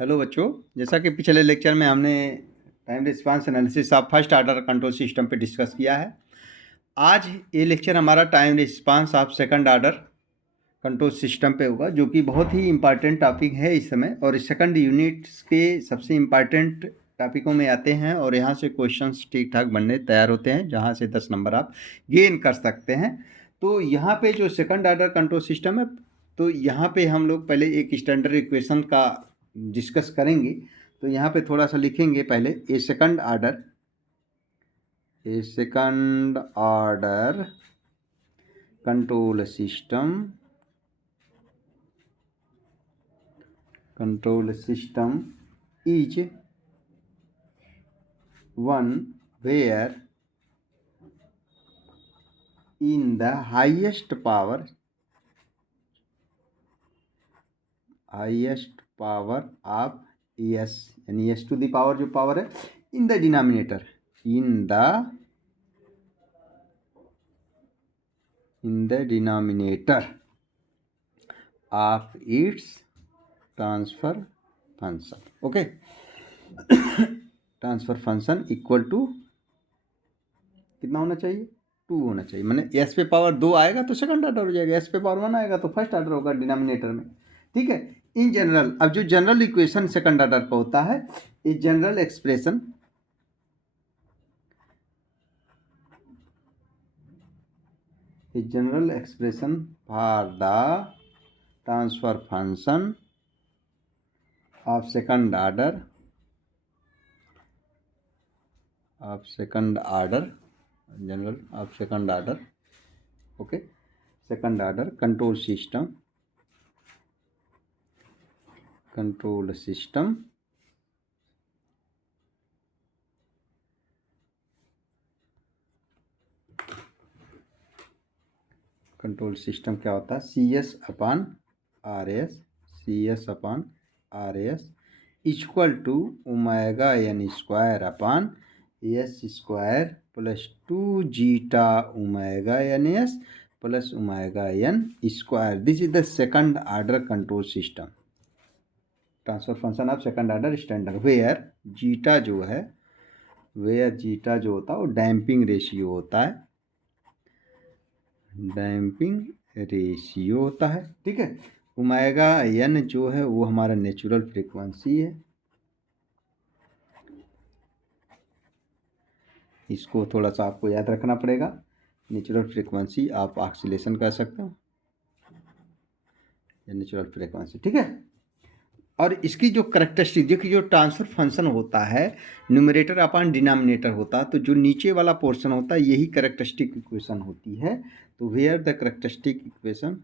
Hello बच्चों, जैसा कि पिछले लेक्चर में हमने time response analysis of first order control system पे डिस्कस किया है। आज ये लेक्चर हमारा time response of second order control system पे होगा, जो कि बहुत ही इम्पॉर्टेंट टॉपिक है इस समय, और इस सेकंड यूनिट्स के सबसे इम्पॉर्टेंट टॉपिकों में आते हैं और यहाँ से क्वेश्चंस ठीक ठाक बनने तैयार होते हैं, जहाँ से 10 नंबर आप गेन कर सकते हैं। तो यहाँ पे जो सेकंड ऑर्डर कंट्रोल सिस्टम है, तो यहाँ पे हम लोग पहले एक स्टैंडर्ड इक्वेशन का डिस्कस करेंगे। तो यहाँ पे थोड़ा सा लिखेंगे पहले a second order control system is one where in the highest power of S, यानी एस टू द पावर जो पावर है in the denominator of its transfer function. Okay, transfer function equal to कितना होना चाहिए? 2 होना चाहिए। मैंने S पे पावर 2 आएगा तो सेकंड ऑर्डर हो जाएगा, एस पे पावर 1 आएगा तो फर्स्ट ऑर्डर होगा डिनोमिनेटर में। ठीक है। इन जनरल, अब जो जनरल इक्वेशन सेकंड ऑर्डर का होता है, ये general expression for the transfer function of second order general of second order, okay, second order control system control system क्या होता है? C S upon R S equal to omega N square upon S square plus 2 zeta omega N S plus omega N square. This is the second order control system, transfer function of second order standard, where zeta जो होता है वो damping ratio होता है। ठीक है। Omega N जो है वो हमारा नेचुरल फ्रीक्वेंसी है, इसको थोड़ा सा आपको याद रखना पड़ेगा। नेचुरल फ्रीक्वेंसी आप ऑक्सीलेशन कह सकते हो, नेचुरल फ्रीक्वेंसी। ठीक है। और इसकी जो करेक्टरिस्टिक देखिए, जो ट्रांसफर फंक्शन होता है न्यूमरेटर अपॉन डिनोमिनेटर होता है, तो जो नीचे वाला पोर्शन होता है यही करेक्टरिस्टिक इक्वेशन होती है। तो वेयर द करेक्टरिस्टिक इक्वेशन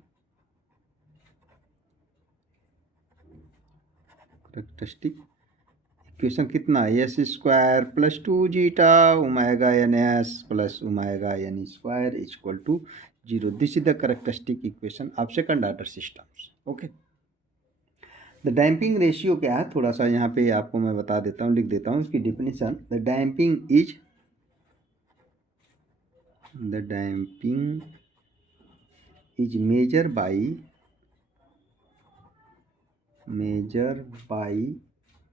कितना? S square plus 2 zeta omega N S plus omega N square equal to 0। This is the characteristic equation of second order systems. Okay, the damping ratio क्या है, थोड़ा सा यहाँ पे आपको मैं बता देता हूँ, लिख देता हूँ इसकी definition. The damping is measure by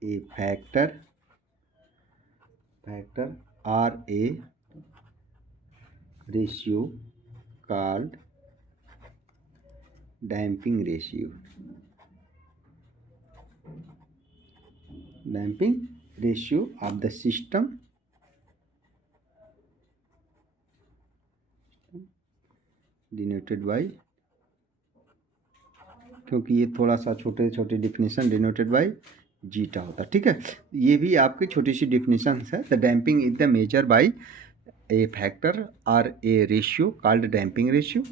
a factor or a ratio called damping ratio of the system denoted by, क्योंकि ये थोड़ा सा छोटे छोटे डिफिनीशन डिनोटेड बाय जीटा होता है। ठीक है, ये भी आपकी छोटी सी डिफिनीशन है। The damping is the measure by a factor और a ratio called damping ratio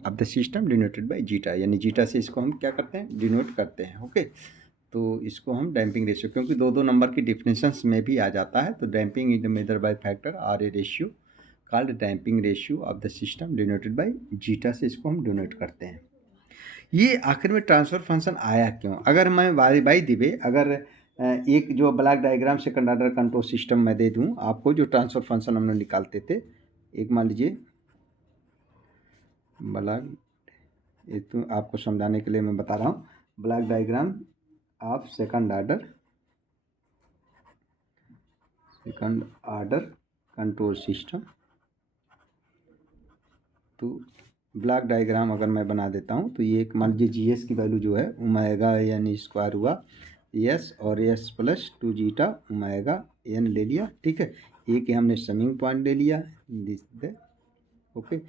of the system denoted by zeta, यानी जीटा से इसको हम क्या करते हैं? डिनोट करते हैं। ओके, तो इसको हम डैम्पिंग रेशियो, क्योंकि 2 नंबर की डिफिनीशंस में भी आ जाता है। तो damping is the measure by factor और a ratio called damping ratio of the system denoted by zeta से इसको हम डिनोट करते हैं। ये आखिर में ट्रांसफर फंक्शन आया क्यों? अगर मैं बाई दी वे अगर एक जो block diagram second order control system में दे दूं आपको, जो ट्रांसफर फंक्शन हम लोग निकालते थे, एक मान लीजिए ब्लॉक, ये तो आपको समझाने के लिए मैं बता रहा हूँ, block diagram of second order second order control system. तो ब्लॉक डायग्राम अगर मैं बना देता हूँ तो ये एक मान लीजिए जीएस की वैल्यू जो है ओमेगा एन स्क्वायर हुआ एस और S plus 2 zeta omega N ले लिया, ठीक है। एक हमने समिंग पॉइंट ले लिया, this the okay,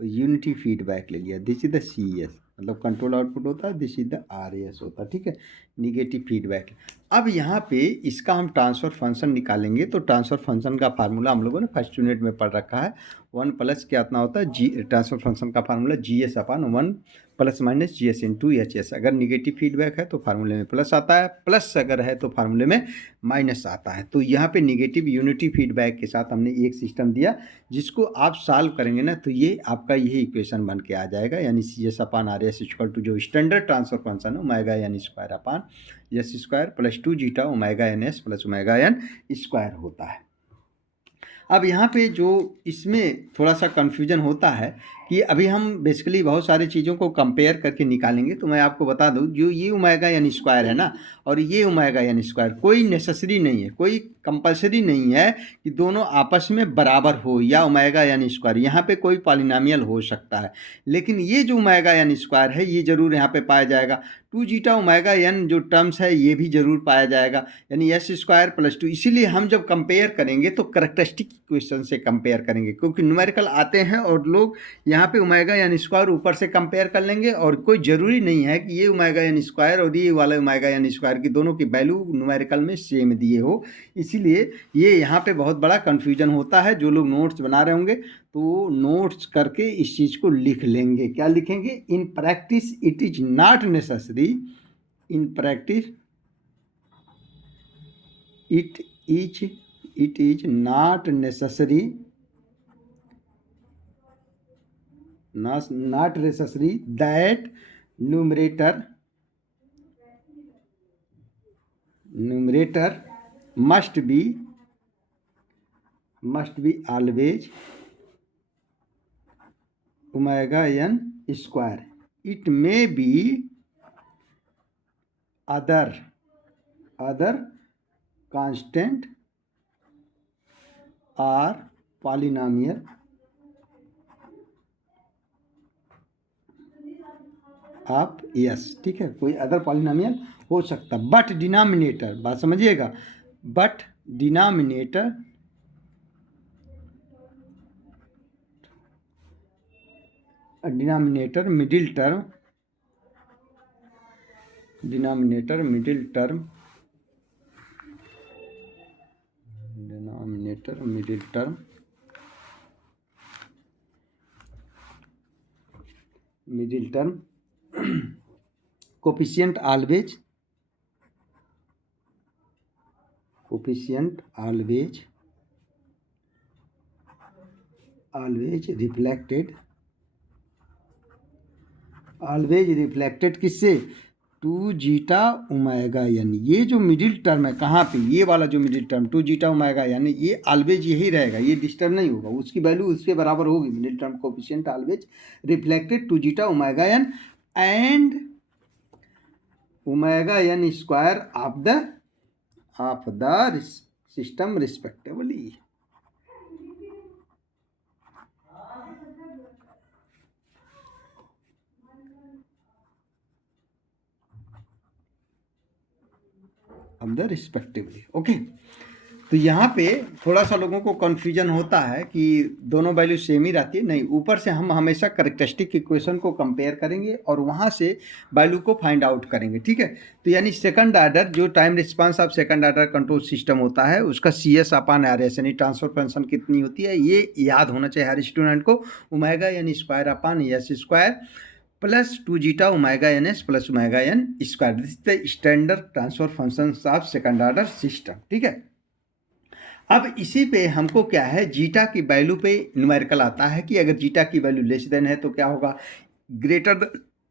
unity feedback ले लिया, this is the C S, मतलब कंट्रोल आउटपुट होता है, this is the R S होता है, ठीक है, निगेटिव फीडबैक। अब यहाँ पे इसका हम ट्रांसफ़र फंक्शन निकालेंगे तो ट्रांसफ़र फंक्शन का फार्मूला हम लोगों ने फर्स्ट यूनिट में पढ़ रखा है, 1 प्लस क्या इतना होता है जी, ट्रांसफ़र फंक्शन का फार्मूला जी एस अपन 1 plus minus G S into H S. अगर निगेटिव फीडबैक है तो फार्मूले में प्लस आता है, प्लस अगर है तो फार्मूले में माइनस आता है। तो यहाँ पे निगेटिव यूनिटी फीडबैक के साथ हमने एक सिस्टम दिया जिसको आप सॉल्व करेंगे ना तो ये आपका यही इक्वेशन बन के आ जाएगा, यानी C S upon R S equal to जो स्टैंडर्ड ट्रांसफर फंक्शन है omega N square upon S square plus 2 zeta omega N S plus omega N square होता है। अब यहाँ पे जो इसमें थोड़ा सा कन्फ्यूजन होता है कि अभी हम बेसिकली बहुत सारी चीज़ों को कंपेयर करके निकालेंगे, तो मैं आपको बता दूं जो ये ओमेगा एन स्क्वायर है ना और ये ओमेगा एन स्क्वायर कोई नेसेसरी नहीं है, कोई कंपलसरी नहीं है कि दोनों आपस में बराबर हो या ओमेगा एन स्क्वायर, यहाँ पे कोई पॉलिनोमियल हो सकता है, लेकिन ये जो ओमेगा एन स्क्वायर है ये ज़रूर यहाँ पे पाया जाएगा। 2 जीटा ओमेगा एन जो टर्म्स है ये भी ज़रूर पाया जाएगा, यानी एस स्क्वायर प्लस 2। इसीलिए हम जब कंपेयर करेंगे तो करैक्टरिस्टिक इक्वेशन से कंपेयर करेंगे, क्योंकि न्यूमेरिकल आते हैं और लोग यहाँ पे ओमेगा एन स्क्वायर ऊपर से कंपेयर कर लेंगे, और कोई ज़रूरी नहीं है कि ये ओमेगा एन स्क्वायर और ये वाला ओमेगा एन स्क्वायर की दोनों की वैल्यू न्यूमेरिकल में सेम दिए हो। इसीलिए ये यहाँ पे बहुत बड़ा कन्फ्यूजन होता है। जो लोग नोट्स बना रहे होंगे तो नोट्स करके इस चीज़ को लिख लेंगे। क्या लिखेंगे? In practice it is not necessary, in practice it is not necessary, not necessary that numerator must be always omega n square. It may be other constant or polynomial आप यस, ठीक है, कोई अदर पॉलिनोमियल हो सकता, but denominator, बात समझिएगा, but denominator middle term coefficient always reflected किससे? 2 zeta omega N. ये जो मिडिल टर्म है कहाँ पे, ये वाला जो मिडिल टर्म 2 जीटा ओमेगा यानी ये ऑलवेज यही रहेगा, ये डिस्टर्ब नहीं होगा, उसकी वैल्यू उसके बराबर होगी। Middle term coefficient always reflected 2 zeta omega N and omega N square of the system respectively. Respectively okay. तो यहाँ पे थोड़ा सा लोगों को कन्फ्यूजन होता है कि दोनों वैल्यू सेम ही रहती है, नहीं, ऊपर से हम हमेशा करैक्टरिस्टिक इक्वेशन को कंपेयर करेंगे और वहाँ से वैल्यू को फाइंड आउट करेंगे, ठीक है। तो यानी सेकंड ऑर्डर जो time response of second order control system होता है उसका C S upon R S यानी ट्रांसफर फंक्शन कितनी होती है ये याद होना चाहिए हर स्टूडेंट को। Omega N square upon S square plus 2 zeta omega N S plus omega N square, this is the standard transfer function of second order system, ठीक है। अब इसी पे हमको क्या है, जीटा की वैल्यू पे न्यूमेरिकल आता है कि अगर जीटा की वैल्यू लेस देन है तो क्या होगा, ग्रेटर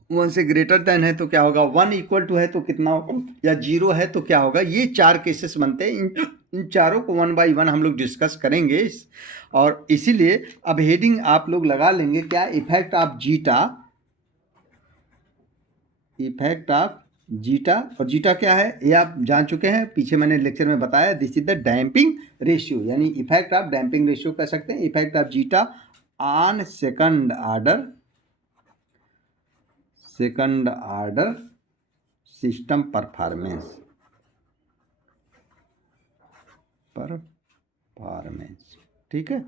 1 से ग्रेटर देन है तो क्या होगा, 1 इक्वल टू है तो कितना होगा, या 0 है तो क्या होगा। ये 4 केसेस बनते हैं, इन चारों को 1 बाई 1 हम लोग डिस्कस करेंगे। और इसीलिए अब हेडिंग आप लोग लगा लेंगे क्या, effect of zeta, effect of zeta, और जीटा क्या है ये आप जान चुके हैं, पीछे मैंने लेक्चर में बताया। This is the damping ratio, यानी इफेक्ट ऑफ डैम्पिंग रेशियो कह सकते हैं, effect of zeta on second order system performance. ठीक है,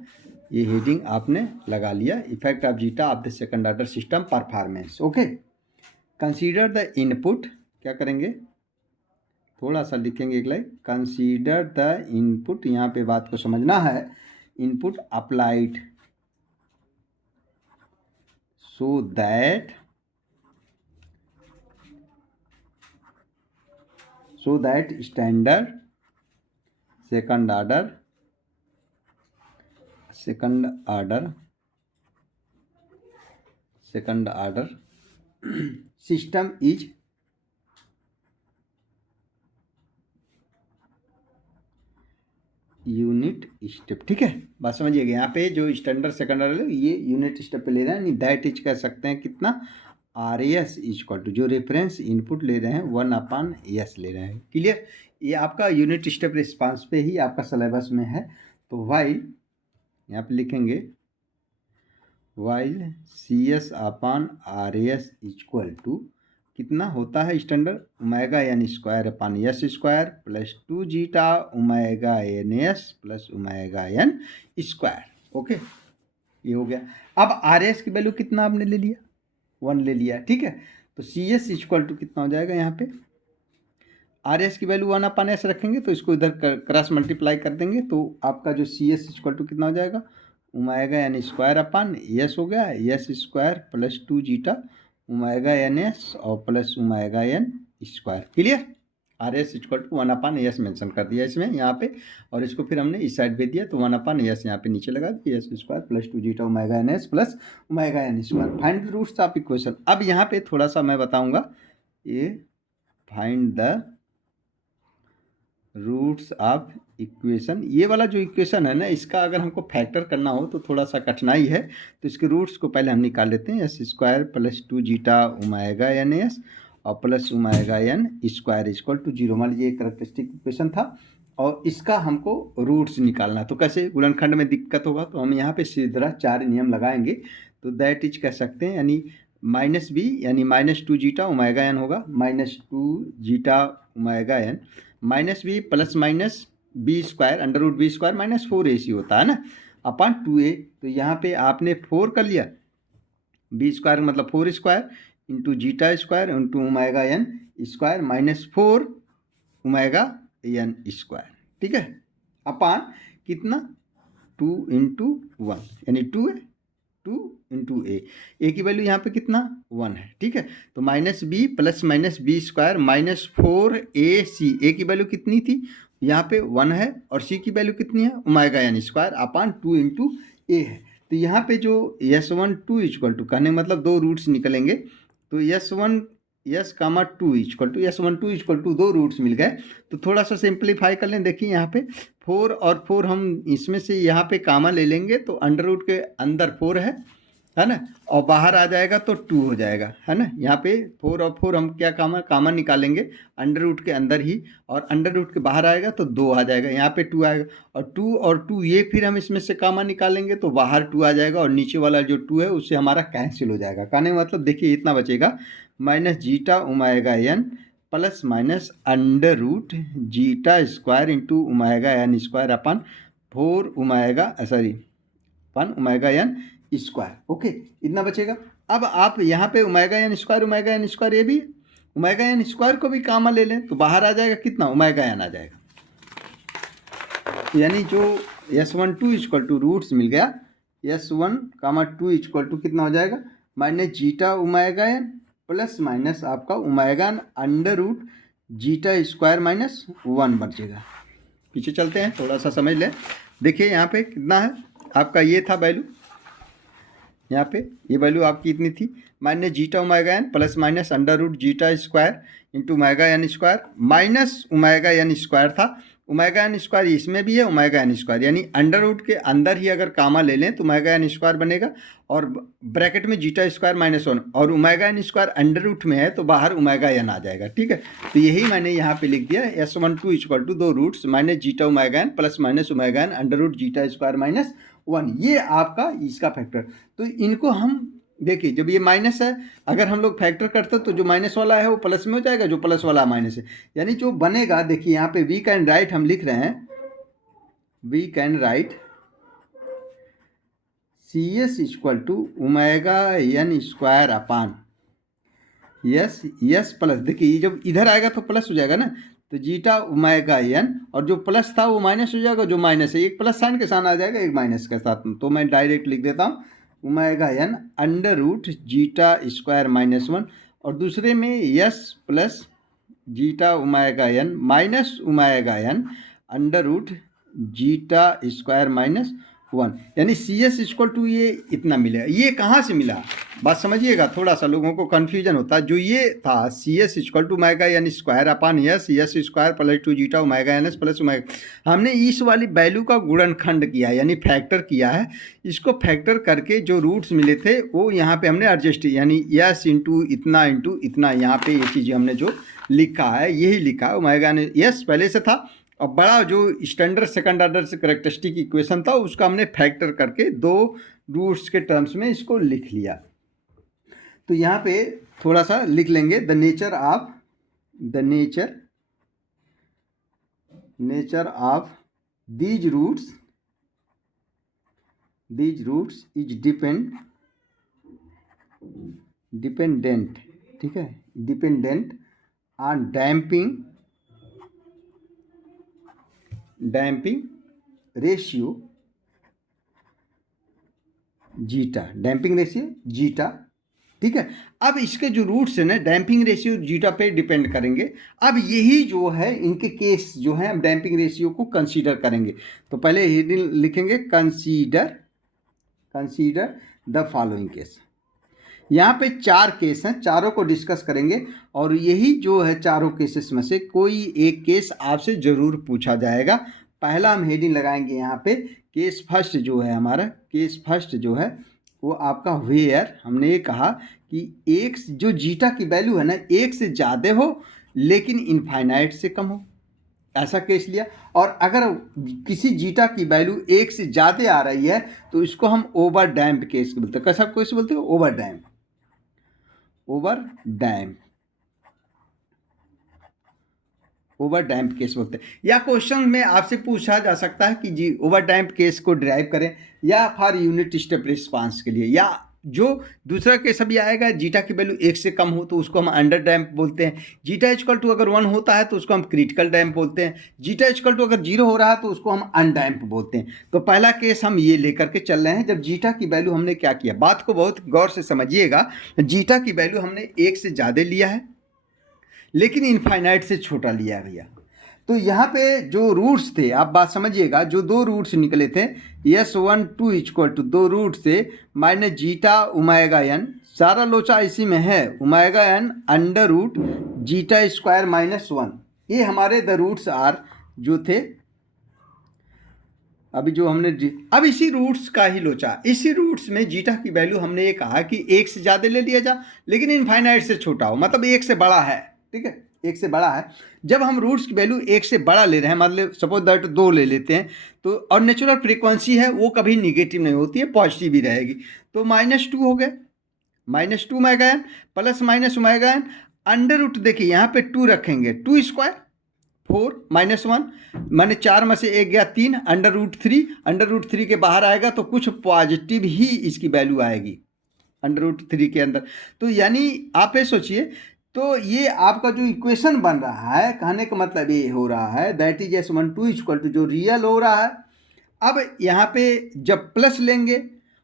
ये हेडिंग आपने लगा लिया, effect of zeta of the second order system performance. Okay, consider the input, क्या करेंगे, थोड़ा सा लिखेंगे एक लाइन, कंसीडर द इनपुट, यहाँ पे बात को समझना है, input applied so that standard second order system is unit step. ठीक है, बात समझिएगा, यहाँ पे जो स्टैंडर्ड सेकंड ऑर्डर ये यूनिट स्टेप पे ले रहे हैं, यानी दैट इज कह सकते हैं कितना, आर एस इक्वल टू जो रेफरेंस इनपुट ले रहे हैं 1/s ले रहे हैं। क्लियर, ये आपका यूनिट स्टेप रिस्पांस पे ही आपका सिलेबस में है। तो वाइल यहाँ पे लिखेंगे वाइल CS/RS इक्वल टू कितना होता है standard, omega N square upon S square plus 2 zeta omega N S plus omega N square. Okay, ये हो गया। अब RS की वैल्यू कितना आपने ले लिया, 1 ले लिया। ठीक है, तो CS इक्वल टू कितना हो जाएगा, यहाँ पे RS की वैल्यू 1/s रखेंगे तो इसको इधर क्रॉस मल्टीप्लाई कर देंगे, तो आपका जो CS इक्वल टू कितना हो जाएगा, omega N square upon S हो गया, S square plus 2 zeta omega N S और plus omega N square. Clear, RS equal to 1/s mention कर दिया इसमें यहाँ पे, और इसको फिर हमने इस साइड भेज दिया, तो 1/s यहाँ पे नीचे लगा दिया, S square plus 2 zeta omega N S plus omega N square. Find the roots of equation. अब यहाँ पे थोड़ा सा मैं बताऊँगा, ये find the roots of equation, ये वाला जो इक्वेशन है ना, इसका अगर हमको फैक्टर करना हो तो थोड़ा सा कठिनाई है, तो इसके रूट्स को पहले हम निकाल लेते हैं। S square plus 2 zeta omega N S और plus omega N square equal to 0। मान लीजिए एक कैरेक्टरिस्टिक इक्वेशन था और इसका हमको रूट्स निकालना, तो कैसे, गुणनखंड में दिक्कत होगा तो हम यहाँ पे सीधा 4 नियम लगाएंगे, तो दैट इज कह सकते हैं, यानी -b यानी -2 जीटा ओमेगा एन होगा, -2 zeta omega N -b plus minus B square under root B square -4ac होता है ना, अपान 2a। तो यहाँ पे आपने 4 कर लिया, बी स्क्वायर मतलब 4 square into zeta square into omega N square -4 omega N square. ठीक है, अपान कितना, 2 × 1 यानी 2 इंटू ए की वैल्यू यहाँ पे कितना 1 है। ठीक है, तो -b plus -b square -4ac, ए की वैल्यू कितनी थी यहाँ पे 1 है, और c की वैल्यू कितनी है omega N square upon 2 × a है। तो यहाँ पे जो S12 इक्वल टू, कहने मतलब 2 रूट्स निकलेंगे, तो S12 इक्वल टू 2 रूट्स मिल गए। तो थोड़ा सा सिंप्लीफाई कर लें, देखिए यहाँ पे 4 और 4 हम इसमें से यहाँ पे कामा ले लेंगे, तो अंडर रूट के अंदर 4 है ना, और बाहर आ जाएगा तो 2 हो जाएगा, है ना। यहाँ पे 4 और 4 हम क्या कामा निकालेंगे अंडर रूट के अंदर ही, और अंडर रूट के बाहर आएगा तो 2 आ जाएगा, यहाँ पे 2 आएगा, और 2 और 2 ये फिर हम इसमें से कामा निकालेंगे तो बाहर 2 आ जाएगा, और नीचे वाला जो 2 है उससे हमारा कैंसिल हो जाएगा। कहने मतलब देखिए इतना बचेगा, -zeta omega N plus minus under root zeta square into omega N square upon 4 omega N square. Okay, इतना बचेगा। अब आप यहाँ पे ओमेगा एन स्क्वायर ये भी ओमेगा एन स्क्वायर को भी कामा ले लें तो बाहर आ जाएगा कितना, ओमेगा एन आ जाएगा। यानी जो S12 इक्वल टू रूट्स मिल गया, S1, 2 इक्वल टू कितना हो जाएगा, -zeta omega N plus minus आपका omega N under root zeta square -1 बचेगा। पीछे चलते हैं, थोड़ा सा समझ लें। देखिए यहाँ पे कितना है आपका, ये था वैल्यू, यहाँ पे ये वैल्यू आपकी इतनी थी, -zeta omega N plus minus under root zeta square into omega N square minus omega N square था, ओमेगा एन स्क्वायर इसमें भी है ओमेगा एन स्क्वायर, यानी अंडर रूट के अंदर ही अगर कामा ले लें तो ओमेगा एन स्क्वायर बनेगा और ब्रैकेट में जीटा स्क्वायर -1, और omega N square under root में है तो बाहर ओमेगा एन आ जाएगा। ठीक है, तो यही मैंने यहाँ पे लिख दिया S12 equal to 2 roots minus zeta omega N plus minus omega N under root zeta square -1, ये आपका इसका फैक्टर। तो इनको हम देखिए, जब ये माइनस है अगर हम लोग फैक्टर करते तो जो माइनस वाला है वो प्लस में हो जाएगा, जो प्लस वाला माइनस है, यानी जो बनेगा देखिए यहाँ पे वी कैन राइट हम लिख रहे हैं, we can write C S equal to omega N square upon S plus, देखिए जब इधर आएगा तो प्लस हो जाएगा ना, तो जीटा ओमेगा एन, और जो प्लस था वो माइनस हो जाएगा, जो माइनस है एक प्लस साइन के साथ आ जाएगा एक माइनस के साथ, तो मैं डायरेक्ट लिख देता हूँ omega N under root zeta square -1, और दूसरे में S plus zeta omega N minus omega N under root zeta square -1, यानी सी एस इक्वल टू ये इतना मिलेगा। ये कहाँ से मिला, बात समझिएगा, थोड़ा सा लोगों को कन्फ्यूजन होता है। जो ये था C S equal to omega N square upon S square plus 2 zeta omega N S plus omega, हमने इस वाली वैल्यू का गुणनखंड किया यानी फैक्टर किया है। इसको फैक्टर करके जो रूट्स मिले थे वो यहाँ पे हमने एडजस्ट, यानी यस इंटू इतना यहाँ पे ये चीज़ हमने जो लिखा है यही लिखा है। ओमेगा एन यस पहले से था, और बड़ा जो स्टैंडर्ड सेकंड ऑर्डर से करेक्टरिस्टिक इक्वेशन था उसका हमने फैक्टर करके दो रूट्स के टर्म्स में इसको लिख लिया। तो यहाँ पे थोड़ा सा लिख लेंगे, the nature of these roots is dependent, ठीक है, dependent on damping ratio zeta, ठीक है। अब इसके जो रूट्स है ना डैम्पिंग रेशियो जीटा पे डिपेंड करेंगे। अब यही जो है इनके केस जो है हम डैम्पिंग रेशियो को कंसीडर करेंगे। तो पहले हेडिंग लिखेंगे कंसीडर द फॉलोइंग केस। यहाँ पे 4 केस हैं, चारों को डिस्कस करेंगे, और यही जो है चारों केसेस में से कोई एक केस आपसे ज़रूर पूछा जाएगा। पहला हम हेडिंग लगाएंगे यहाँ पे केस फर्स्ट जो है हमारा, केस फर्स्ट जो है वो आपका वेयर, हमने ये कहा कि एक जो जीटा की वैल्यू है ना 1 से ज़्यादा हो लेकिन इनफाइनाइट से कम हो, ऐसा केस लिया। और अगर किसी जीटा की वैल्यू 1 से ज़्यादा आ रही है तो इसको हम ओवर डैम्प केस बोलते हैं। कैसा केस बोलते हैं? ओवर डैम्प केस बोलते हैं। या क्वेश्चन में आपसे पूछा जा सकता है कि जी ओवर डैम्प केस को डिराइव करें, या फॉर यूनिट स्टेप रिस्पांस के लिए, या जो दूसरा केस अभी आएगा जीटा की वैल्यू 1 से कम हो तो उसको हम अंडर डैम्प बोलते हैं। जीटा इक्वल टू अगर 1 होता है तो उसको हम क्रिटिकल डैम्प बोलते हैं। जीटा इक्वल टू अगर 0 हो रहा है तो उसको हम अनडैम्प बोलते हैं। तो पहला केस हम ये लेकर के चल रहे हैं, जब जीटा की वैल्यू हमने क्या किया, बात को बहुत गौर से समझिएगा। जीटा की वैल्यू हमने 1 से ज़्यादा लिया है लेकिन इनफाइनाइट से छोटा लिया है भैया। तो यहाँ पे जो रूट्स थे आप बात समझिएगा, जो 2 रूट्स निकले थे S12 इक्वल टू 2 रूट से माइनस जीटा ओमेगा एन, सारा लोचा इसी में है, omega N under root zeta square -1, ये हमारे द रूट्स आर जो थे। अभी जो हमने अब इसी रूट्स का ही लोचा, इसी रूट्स में जीटा की वैल्यू हमने ये कहा कि 1 से ज़्यादा ले लिया जा लेकिन इनफाइनाइट से छोटा हो, मतलब 1 से बड़ा है, ठीक है, 1 से बड़ा है। जब हम रूट्स की वैल्यू 1 से बड़ा ले रहे हैं, मतलब सपोज दैट 2 ले लेते हैं, तो और नेचुरल फ्रीक्वेंसी है वो कभी निगेटिव नहीं होती है, पॉजिटिव ही रहेगी। तो -2 हो गए, -2 omega N plus minus omega N under root, देखिए यहाँ पे 2 रखेंगे, 2 स्क्वायर 4 -1 मैंने 4 में से 1 गया 3, अंडर रूट 3 के बाहर आएगा तो कुछ पॉजिटिव ही इसकी वैल्यू आएगी अंडर रूट 3 के अंदर। तो यानी आप ये सोचिए, तो ये आपका जो इक्वेशन बन रहा है, कहने का मतलब ये हो रहा है that is S12 equal to जो रियल हो रहा है। अब यहाँ पे जब प्लस लेंगे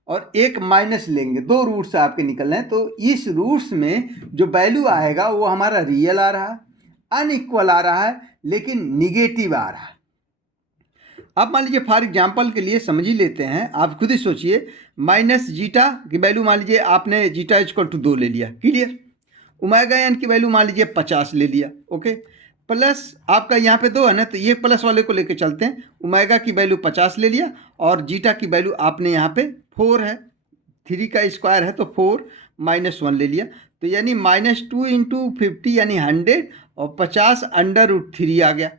और एक माइनस लेंगे, 2 रूट्स आपके निकल रहे हैं, तो इस रूट्स में जो वैल्यू आएगा वो हमारा रियल आ रहा है, अनइक्वल आ रहा है, लेकिन निगेटिव आ रहा है। अब मान लीजिए फॉर एग्जाम्पल के लिए समझ ही लेते हैं, आप खुद ही सोचिए, माइनस जीटा की वैल्यू मान लीजिए आपने जीटा इक्वल टू 2 ले लिया, क्लियर। ओमेगा एन की वैल्यू मान लीजिए 50 ले लिया, ओके। प्लस आपका यहाँ पे 2 है ना, तो ये प्लस वाले को लेके चलते हैं। ओमेगा की वैल्यू 50 ले लिया और जीटा की वैल्यू आपने यहाँ पे 4 है, 3 का स्क्वायर है तो 4 -1 ले लिया, तो यानी -2 इंटू 50 यानी 100 और 50 √3 आ गया।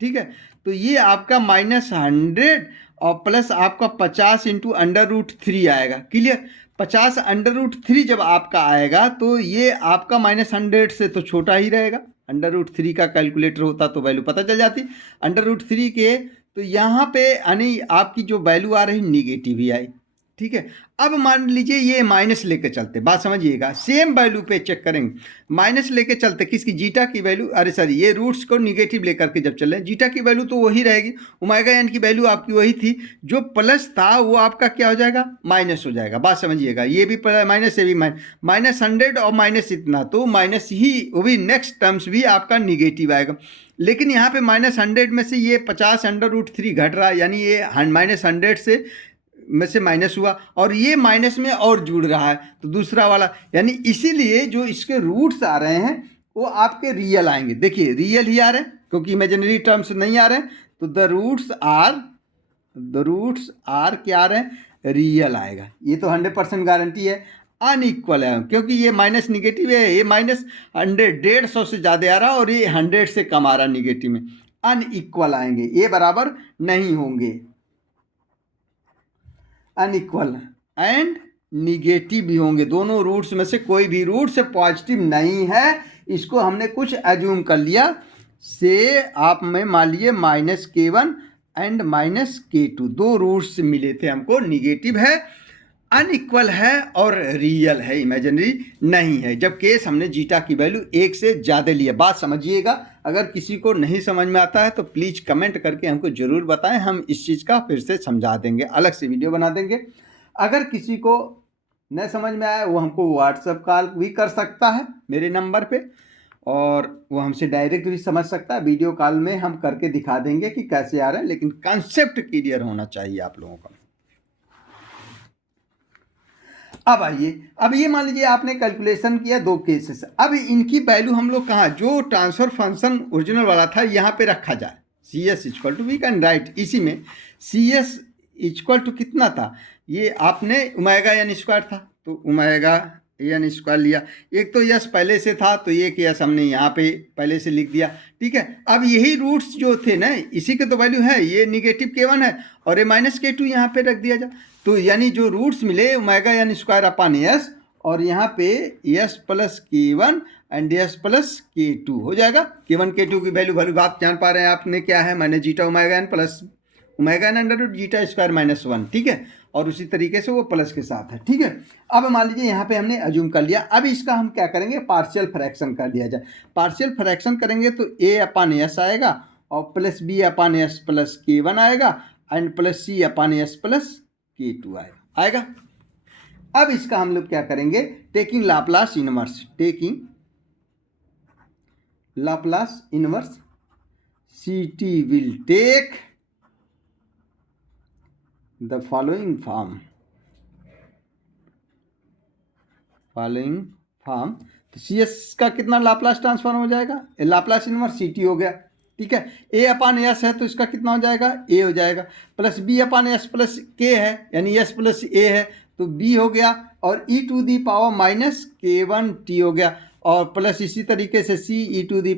ठीक है, तो ये आपका -100 और प्लस आपका 50 इंटू √3 आएगा। क्लियर, 50 √3 जब आपका आएगा तो ये आपका -100 से तो छोटा ही रहेगा। √3 का कैलकुलेटर होता तो वैल्यू पता चल जाती। √3 के तो यहाँ पे यानी आपकी जो वैल्यू आ रही निगेटिव ही आई। ठीक है, अब मान लीजिए ये माइनस लेके चलते, बात समझिएगा, सेम वैल्यू पे चेक करेंगे, माइनस लेके चलते किसकी, जीटा की वैल्यू, अरे सॉरी ये रूट्स को निगेटिव लेकर के जब चल रहे हैं, जीटा की वैल्यू तो वही रहेगी, ओमेगा एन की वैल्यू आपकी वही थी, जो प्लस था वो आपका क्या हो जाएगा, माइनस हो जाएगा। बात समझिएगा, ये भी माइनस, ये भी -100 और माइनस इतना, तो माइनस ही, वो भी नेक्स्ट टर्म्स भी आपका निगेटिव आएगा। लेकिन यहाँ पे -100 में से ये 50 √3 घट रहा है, यानी ये -100 से में से माइनस हुआ और ये माइनस में और जुड़ रहा है, तो दूसरा वाला, यानी इसीलिए जो इसके रूट्स आ रहे हैं वो आपके रियल आएंगे। देखिए रियल ही आ रहे हैं क्योंकि इमेजिनरी टर्म्स नहीं आ रहे हैं, तो द रूट्स आर क्या आ रहे हैं, रियल आएगा। ये तो 100% गारंटी है। अनइक्वल है क्योंकि ये माइनस निगेटिव है, ये -100 से ज़्यादा आ रहा है और ये 100 से कम आ रहा है निगेटिव में, अनइक्वल आएंगे, ये बराबर नहीं होंगे। अनइक्वल एंड निगेटिव भी होंगे, दोनों रूट्स में से कोई भी रूट से पॉजिटिव नहीं है, इसको हमने कुछ एज्यूम कर लिया। से आप में मान लीजिए -k1 एंड -k2 दो रूट्स मिले थे हमको, निगेटिव है, अनइक्वल है और रियल है, इमेजिनरी नहीं है, जब केस हमने जीटा की वैल्यू 1 से ज़्यादा लिया। बात समझिएगा, अगर किसी को नहीं समझ में आता है तो प्लीज़ कमेंट करके हमको ज़रूर बताएं, हम इस चीज़ का फिर से समझा देंगे, अलग से वीडियो बना देंगे। अगर किसी को न समझ में आए वो हमको व्हाट्सएप कॉल भी कर सकता है मेरे नंबर पे, और वो हमसे डायरेक्ट भी समझ सकता है, वीडियो कॉल में हम करके दिखा देंगे कि कैसे आ रहा है, लेकिन कंसेप्ट क्लियर होना चाहिए आप लोगों का। अब आइए, अब ये मान लीजिए आपने कैलकुलेशन किया 2 केसेस, अब इनकी वैल्यू हम लोग कहाँ, जो ट्रांसफर फंक्शन ओरिजिनल वाला था यहाँ पे रखा जाए, CS equal to, we can write इसी में CS इक्वल टू कितना था, ये आपने ओमेगा एन स्क्वायर था तो ओमेगा एन स्क्वायर लिया, एक तो यस पहले से था तो एक यस हमने यहाँ पे पहले से लिख दिया। ठीक है, अब यही रूट्स जो थे ना इसी के तो वैल्यू है, ये -k1 है और ये -k2 यहाँ पे रख दिया जाए, तो यानी जो रूट्स मिले omega N square upon S, और यहाँ पे S plus k1 and S plus k2 हो जाएगा। k1 k2 की वैल्यू आप जान पा रहे हैं, आपने क्या है, मैंने zeta omega N plus omega N under root zeta square -1, ठीक है, और उसी तरीके से वो प्लस के साथ है। ठीक है, अब मान लीजिए यहाँ पे हमने अज्यूम कर लिया, अब इसका हम क्या करेंगे, पार्शियल फ्रैक्शन कर दिया जाए। पार्शियल फ्रैक्शन करेंगे तो a अपान एस आएगा और plus b upon S plus k1 आएगा and plus c upon S plus k2 आएगा। अब इसका हम लोग क्या करेंगे, taking Laplace inverse, taking Laplace inverse, CT will take the following form, तो CS का कितना लाप्लास ट्रांसफॉर्म हो जाएगा, लाप्लास इनवर्स CT हो गया। ठीक है, A अपान एस है तो इसका कितना हो जाएगा, A हो जाएगा, plus B upon S plus K है यानी S प्लस A है तो B हो गया, और e⁻ -k1t हो गया, और प्लस इसी तरीके से C e⁻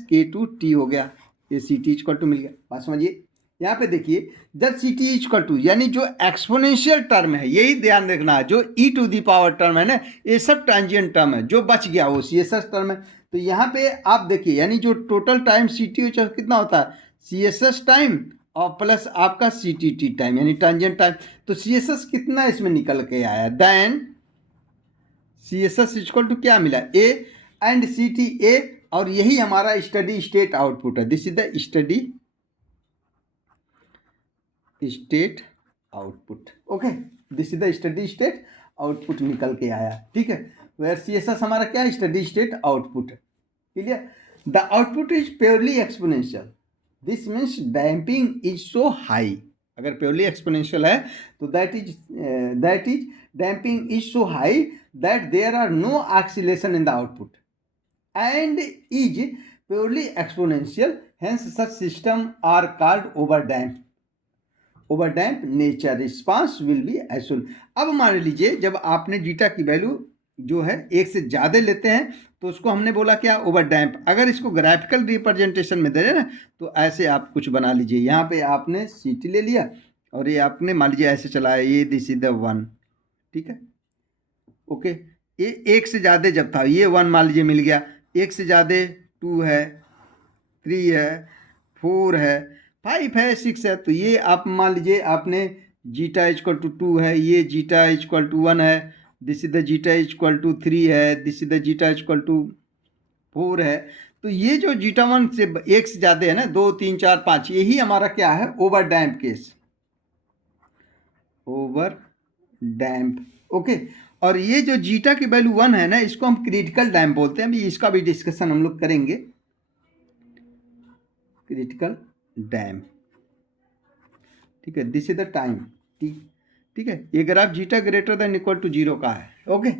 -k2t हो गया, ये CT इक्वल टू मिल गया। बात समझिए, यहाँ पे देखिए जब CT इक्वल टू यानी जो एक्सपोनेंशियल टर्म है, यही ध्यान रखना है, जो e⁻ टर्म है ना ये सब ट्रांजिएंट टर्म है, जो बच गया वो CSS टर्म है। तो यहाँ पे आप देखिए यानी जो टोटल टाइम CT कितना होता है, CSS टाइम और प्लस आपका CTT टाइम यानी ट्रांजिएंट टाइम, तो CSS कितना इसमें निकल के आया, देन CSS इक्वल टू क्या मिला, A एंड CT A, और यही हमारा स्टडी स्टेट आउटपुट है, this is the study state output. Okay, this is the study state output निकल के आया। ठीक है, वेयर CSS हमारा क्या है, steady state output. Clear, the output is purely exponential, this means damping is so high, अगर प्योरली एक्सपोनेंशियल है तो that is damping is so high that there are no oscillation in the output and is purely exponential, hence such system are called overdamp. Overdamp nature response will be एसोल। अब मान लीजिए जब आपने zeta की value जो है एक से ज़्यादा लेते हैं तो उसको हमने बोला क्या, ओवरडैम्प। अगर इसको ग्राफिकल रिप्रेजेंटेशन में दे रहे ना तो ऐसे आप कुछ बना लीजिए। यहाँ पे आपने सीटी ले लिया और ये आपने मान लीजिए ऐसे चलाया, ये दिस इज द 1, ठीक है, ओके। ये एक से ज़्यादा जब था, ये 1 मान लीजिए मिल गया, एक से ज़्यादा 2 है, 3 है, 4 है, 5 है, 6 है, तो ये आप मान लीजिए आपने जीटा इक्वल टू 2 है, ये जीटा इक्वल टू 1 है, this is the zeta equal to 3 है, this is the zeta equal to 4 है। तो ये जो जीटा 1 से एक से ज़्यादा है ना, 2 3 4 5, यही हमारा क्या है, over damp case, over damp, okay. और ये जो जीटा की वैल्यू 1 है ना, इसको हम क्रिटिकल डैम्प बोलते हैं। अभी इसका भी डिस्कशन हम लोग करेंगे, क्रिटिकल डैम्प, ठीक है। दिस इज द टाइम, ठीक है। ये graph zeta greater than equal to 0 का है, ओके।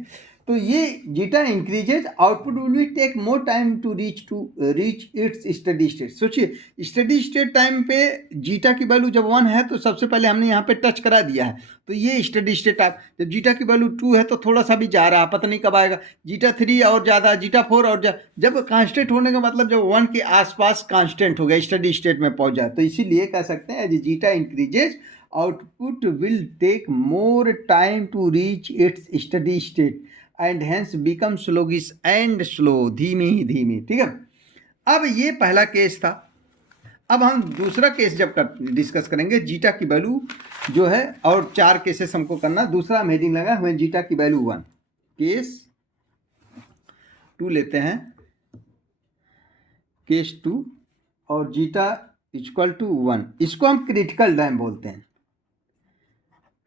तो ये zeta increases, output will be take more time to reach its steady state. सोचिए स्टडी स्टेट टाइम पे जीटा की वैल्यू जब 1 है तो सबसे पहले हमने यहाँ पे टच करा दिया है, तो ये स्टडी स्टेट टाइम। जब जीटा की वैल्यू 2 है तो थोड़ा सा भी जा रहा है, पता नहीं कब आएगा। जीटा 3 और ज़्यादा, जीटा 4 और जब कांस्टेंट होने का मतलब जब 1 के आसपास कांस्टेंट हो गया, स्टडी स्टेट में पहुँच जाए, तो इसीलिए कह सकते हैं as zeta increases output will take more time to reach its steady state and hence become sluggish and slow, धीमी धीमी, ठीक है। अब ये पहला केस था। अब हम दूसरा केस जब डिस्कस करेंगे, जीटा की वैल्यू जो है, और 4 केसेस हमको करना। दूसरा हम हेडिंग लगा हमें जीटा की वैल्यू 1, केस 2 लेते हैं, केस 2 और जीटा इक्वल टू 1, इसको हम क्रिटिकल डैम्प बोलते हैं,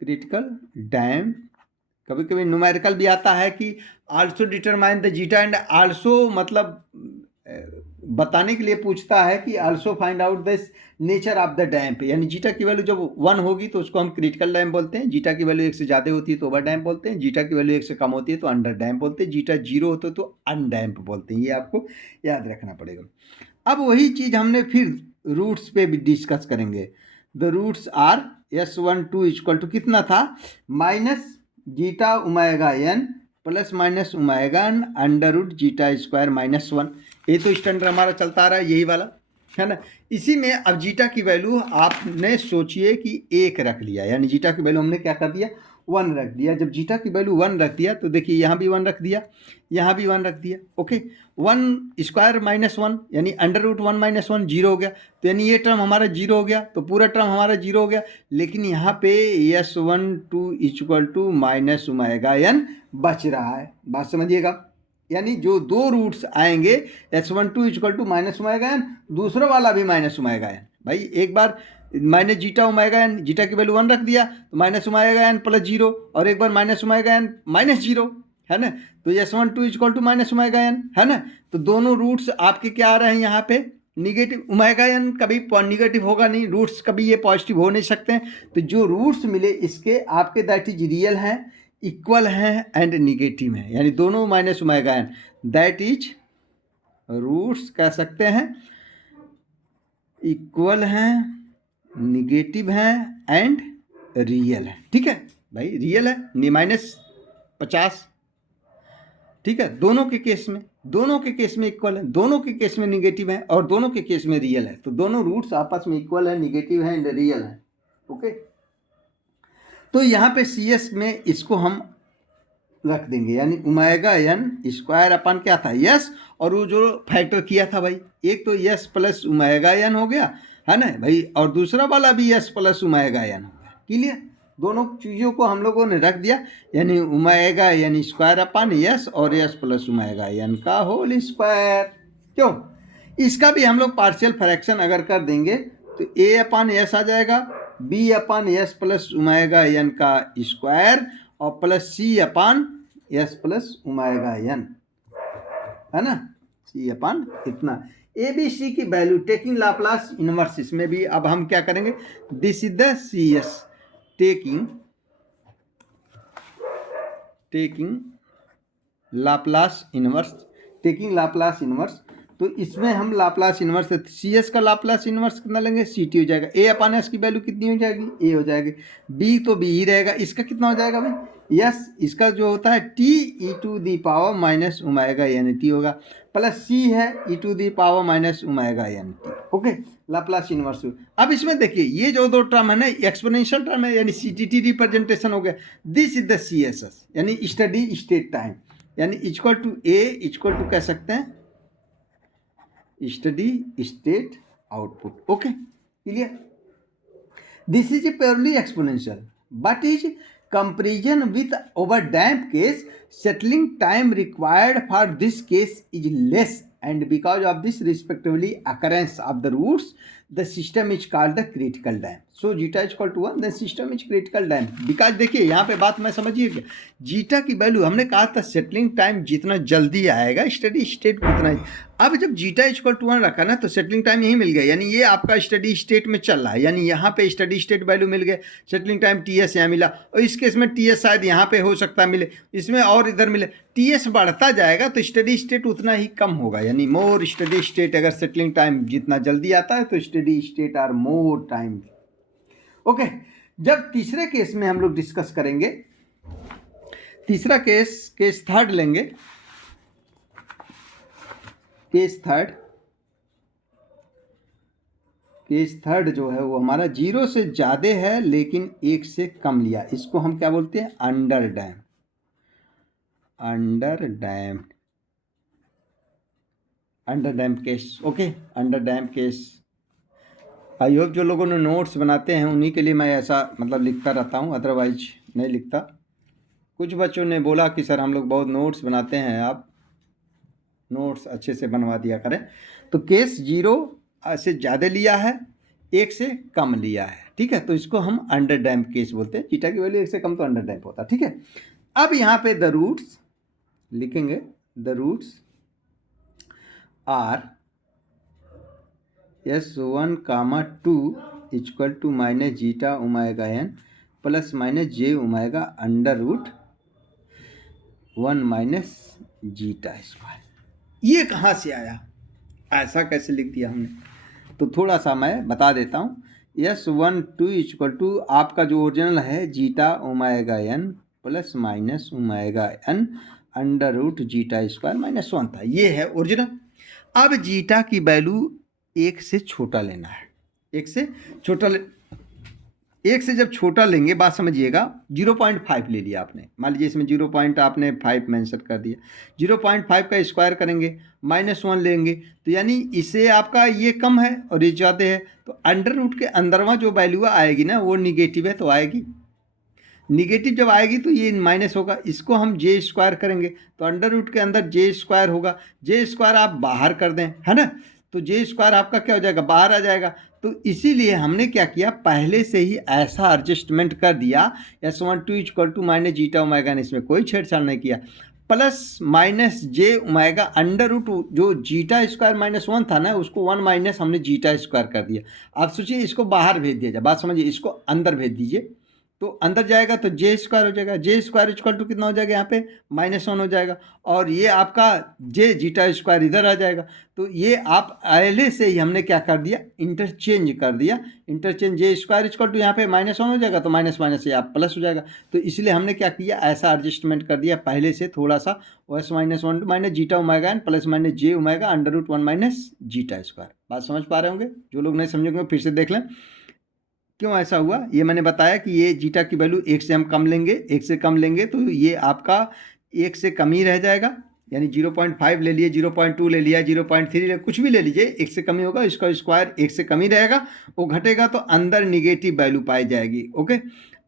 क्रिटिकल डैम्प। कभी कभी न्यूमेरिकल भी आता है कि also determine the zeta and also, मतलब बताने के लिए पूछता है कि also find out the nature of the damp. यानी जीटा की वैल्यू जब 1 होगी तो उसको हम क्रिटिकल डैम्प बोलते हैं, जीटा की वैल्यू 1 से ज़्यादा होती है तो ओवर डैम्प बोलते हैं, जीटा की वैल्यू 1 से कम होती है तो अंडर डैम्प बोलते हैं, जीटा 0 होता है तो अनडैम्प बोलते हैं। ये आपको याद रखना पड़ेगा। अब वही चीज़ हमने फिर रूट्स पे भी डिस्कस करेंगे। The roots are S12 equal to कितना था, minus zeta omega N plus minus omega N under root zeta square minus 1। ये तो स्टैंडर्ड हमारा चलता आ रहा है, यही वाला है ना। इसी में अब जीटा की वैल्यू आपने सोचिए कि 1 रख लिया, यानी जीटा की वैल्यू हमने क्या कर दिया, 1 रख दिया। जब जीटा की वैल्यू 1 रख दिया तो देखिए यहाँ भी 1 रख दिया, यहाँ भी 1 रख दिया, ओके। 1 स्क्वायर माइनस 1 यानी अंडर रूट 1 माइनस 1 जीरो हो गया, तो यानी ये टर्म हमारा जीरो हो गया, तो पूरा टर्म हमारा जीरो हो गया। लेकिन यहाँ पे S12 equal to minus omega N बच रहा है, बात समझिएगा। यानी जो 2 रूट्स आएंगे, S12 equal to minus omega N, दूसरा वाला भी माइनस ओमेगा एन। भाई एक बार minus zeta omega N, zeta की वैल्यू 1 रख दिया तो माइनस ओमेगा एन प्लस 0, और एक बार माइनस ओमेगा एन माइनस 0, है ना। तो S12 equal to minus omega N, है ना। तो दोनों रूट्स आपके क्या आ रहे हैं यहाँ पे, निगेटिव। ओमेगा एन कभी निगेटिव होगा नहीं, रूट्स कभी ये पॉजिटिव हो नहीं सकते हैं। तो जो रूट्स मिले इसके आपके दैट इज रियल हैं, इक्वल हैं एंड निगेटिव हैं, यानी दोनों minus omega N that is roots कह सकते हैं, इक्वल हैं, निगेटिव हैं एंड रियल है, ठीक है भाई। रियल है माइनस 50, ठीक है। दोनों के केस में इक्वल है, दोनों के केस में निगेटिव है और दोनों के केस में रियल है। तो दोनों रूट्स आपस में इक्वल है, निगेटिव है एंड रियल है, ओके। तो यहाँ पे CS में इसको हम रख देंगे, यानी ओमेगा एन स्क्वायर अपन क्या था, यस, और वो जो फैक्टर किया था भाई, एक तो यस प्लस ओमेगा एन हो गया, है ना भाई, और दूसरा वाला भी यस प्लस ओमेगा एन हो गया, क्लियर। दोनों चीज़ों को हम लोगों ने रख दिया, यानी omega N square upon S और यस प्लस ओमेगा एन का होल स्क्वायर। क्यों, इसका भी हम लोग पार्शियल फ्रैक्शन अगर कर देंगे तो ए अपन एस आ जाएगा, बी अपन एस प्लस ओमेगा एन का स्क्वायर और प्लस सी अपन एस प्लस ओमेगा एन, है ना, सी अपन इतना। ए बी सी की वैल्यू टेकिंग लाप्लास इनवर्स, इसमें भी अब हम क्या करेंगे, this is the C S taking Laplace inverse, तो इसमें हम लाप्लास इन्वर्स, सी एस का लाप्लास इन्वर्स कितना लेंगे, सी टी हो जाएगा। ए अपान एस की वैल्यू कितनी हो जाएगी, ए हो जाएगी। बी तो बी ही रहेगा, इसका कितना हो जाएगा भाई, यस इसका जो होता है T E to the power minus omega N T होगा, प्लस सी है E to the power minus omega N T. Okay, Laplace inverse. अब इसमें देखिए ये जो दो टर्म है ना, एक्सपोनेंशियल टर्म है, यानी सी टी टी रिप्रेजेंटेशन हो गया। This is the C S S, यानी स्टडी स्टेट टाइम, यानी equal to A equal to कह सकते हैं steady state output. Okay, clear. This is purely exponential but is comparison with overdamp case, settling time required for this case is less, and because of this respectively occurrence of the roots, the system is called the critical damp. So zeta is equal to 1, then system is critical damp. because देखिए यहाँ पे बात मैं समझिए, zeta की value हमने कहा था सेटलिंग टाइम जितना जल्दी आएगा स्टडी स्टेट उतना ही। अब जब जीटा इक्वल टू 1 रखा ना तो सेटलिंग टाइम यही मिल गया, यानी ये आपका स्टडी स्टेट में चल रहा है, यानी यहाँ पे स्टडी स्टेट वैल्यू मिल गए, सेटलिंग टाइम टी एस यहाँ मिला, और इस केस में टी एस शायद यहाँ पे हो सकता है मिले, इसमें और इधर मिले। टी एस बढ़ता जाएगा तो स्टडी स्टेट उतना ही कम होगा, यानी मोर स्टडी स्टेट। अगर सेटलिंग टाइम जितना जल्दी आता है तो steady state are more time. Okay, जब तीसरे केस में हम लोग डिस्कस करेंगे, तीसरा केस थर्ड लेंगे, केस थर्ड जो है वो हमारा 0 से ज़्यादा है लेकिन 1 से कम लिया, इसको हम क्या बोलते हैं, under damp case. Okay, under damp case. I hope जो लोगों ने नोट्स बनाते हैं उन्हीं के लिए मैं ऐसा मतलब लिखता रहता हूँ, अदरवाइज नहीं लिखता। कुछ बच्चों ने बोला कि सर हम लोग बहुत नोट्स बनाते हैं, आप नोट्स अच्छे से बनवा दिया करें। तो केस 0 से ज़्यादा लिया है, 1 से कम लिया है, ठीक है, तो इसको हम अंडर डैम्प केस बोलते हैं। जीटा की वैल्यू 1 से कम तो अंडर डैम्प होता है, ठीक है। अब यहाँ पे द रूट्स लिखेंगे, the roots are S1, 2 equal to minus zeta omega N plus minus J omega under root 1 minus zeta square. ये कहाँ से आया, ऐसा कैसे लिख दिया हमने, तो थोड़ा सा मैं बता देता हूँ। S1 2 इक्वल टू आपका जो ओरिजिनल है zeta omega N plus minus omega N under root zeta square minus 1 था, ये है ओरिजिनल। अब जीटा की वैल्यू 1 से छोटा लेना है, 1 से छोटा 1 से जब छोटा लेंगे, बात समझिएगा, 0.5 ले लिया आपने, मान लीजिए इसमें 0.5 मेंशन कर दिया, 0.5 का स्क्वायर करेंगे -1 लेंगे, तो यानी इसे आपका ये कम है और ये ज़्यादा है, तो अंडर रूट के अंदरवा जो वैल्यू आएगी ना वो निगेटिव है, तो आएगी निगेटिव, जब आएगी तो ये माइनस होगा, इसको हम जे स्क्वायर करेंगे तो अंडर रूट के अंदर जे स्क्वायर होगा, जे स्क्वायर आप बाहर कर दें, है ना, तो जे स्क्वायर आपका क्या हो जाएगा, बाहर आ जाएगा। तो इसीलिए हमने क्या किया, पहले से ही ऐसा एडजस्टमेंट कर दिया, S1 2 equal to minus zeta omega, इसमें कोई छेड़छाड़ नहीं किया, plus minus J omega under root जो जीटा स्क्वायर -1 था ना, उसको 1 माइनस हमने जीटा स्क्वायर कर दिया। आप सोचिए इसको बाहर भेज दिया जाए, बात समझिए, इसको अंदर भेज दीजिए, तो अंदर जाएगा तो जे स्क्वायर हो जाएगा, जे स्क्वायर इक्वल टू कितना हो जाएगा, यहाँ पे -1 हो जाएगा, और ये आपका जे जीटा स्क्वायर इधर आ जाएगा। तो ये आप पहले से ही हमने क्या कर दिया, इंटरचेंज कर दिया, interchange, J square equal to यहाँ पे -1 हो जाएगा, तो माइनस माइनस से आप प्लस हो जाएगा। तो इसलिए हमने क्या किया, ऐसा एडजस्टमेंट कर दिया पहले से थोड़ा सा, -1 minus zeta omega N plus minus J omega under root 1 minus zeta square. बात समझ पा रहे होंगे, जो लोग नहीं समझेंगे फिर से देख लें क्यों ऐसा हुआ। ये मैंने बताया कि ये जीटा की वैल्यू 1 से हम कम लेंगे, 1 से कम लेंगे तो ये आपका 1 से कम ही रह जाएगा, यानी 0.5 ले लिए, 0.2 ले लिया, 0.3 ले, कुछ भी ले लीजिए, 1 से कम ही होगा, इसका स्क्वायर 1 से कम ही रहेगा, वो घटेगा तो अंदर निगेटिव वैल्यू पाई जाएगी। ओके,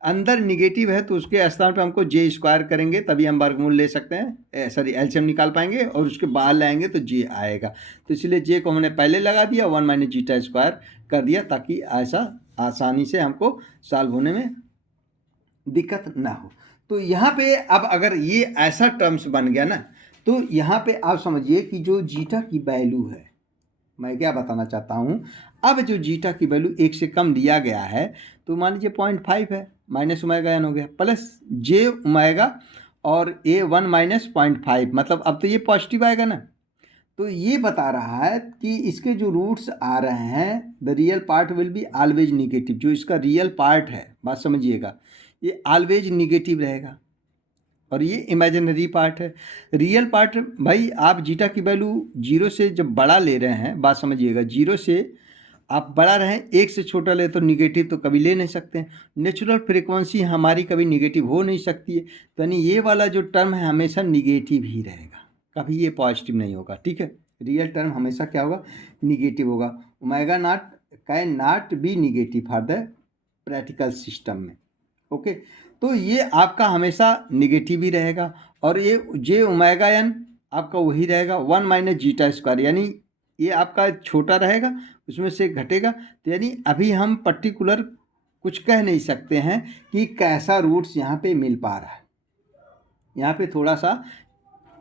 अंदर निगेटिव है तो उसके स्थान पे हमको जे स्क्वायर करेंगे, तभी हम वर्गमूल ले सकते हैं, सॉरी एलसीएम निकाल पाएंगे, और उसके बाहर लाएंगे तो जे आएगा। तो इसलिए जे को हमने पहले लगा दिया, 1 माइनस जीटा स्क्वायर कर दिया, ताकि ऐसा आसानी से हमको सॉल्व होने में दिक्कत ना हो। तो यहाँ पे अब अगर ये ऐसा टर्म्स बन गया ना, तो यहाँ पे आप समझिए कि जो जीटा की वैल्यू है, मैं क्या बताना चाहता हूँ, अब जो जीटा की वैल्यू 1 से कम दिया गया है, तो मान लीजिए 0.5 है, माइनस ओमेगा एन हो गया, प्लस जे ओमेगा और A1 माइनस 0.5, मतलब अब तो ये पॉजिटिव आएगा ना, तो ये बता रहा है कि इसके जो रूट्स आ रहे हैं, the real part will be always negative. जो इसका रियल पार्ट है, बात समझिएगा, ये ऑलवेज निगेटिव रहेगा और ये इमेजिनरी पार्ट है। रियल पार्ट भाई, आप जीटा की वैल्यू 0 से जब बड़ा ले रहे हैं, बात समझिएगा, 0 से आप बड़ा रहें, 1 से छोटा ले तो निगेटिव तो कभी ले नहीं सकते हैं। नेचुरल फ्रीक्वेंसी हमारी कभी निगेटिव हो नहीं सकती है, तो यानी ये वाला जो टर्म है हमेशा निगेटिव ही रहेगा, कभी ये पॉजिटिव नहीं होगा। ठीक है, रियल टर्म हमेशा क्या होगा, निगेटिव होगा। Omega naught can not be negative for the practical system में। ओके, तो ये आपका हमेशा निगेटिव ही रहेगा और ये जे ओमेगा एन आपका वही रहेगा 1 माइनस जीटा स्क्वायर, यानी ये आपका छोटा रहेगा, उसमें से घटेगा। तो यानी अभी हम पर्टिकुलर कुछ कह नहीं सकते हैं कि कैसा रूट्स यहाँ पे मिल पा रहा है। यहाँ पे थोड़ा सा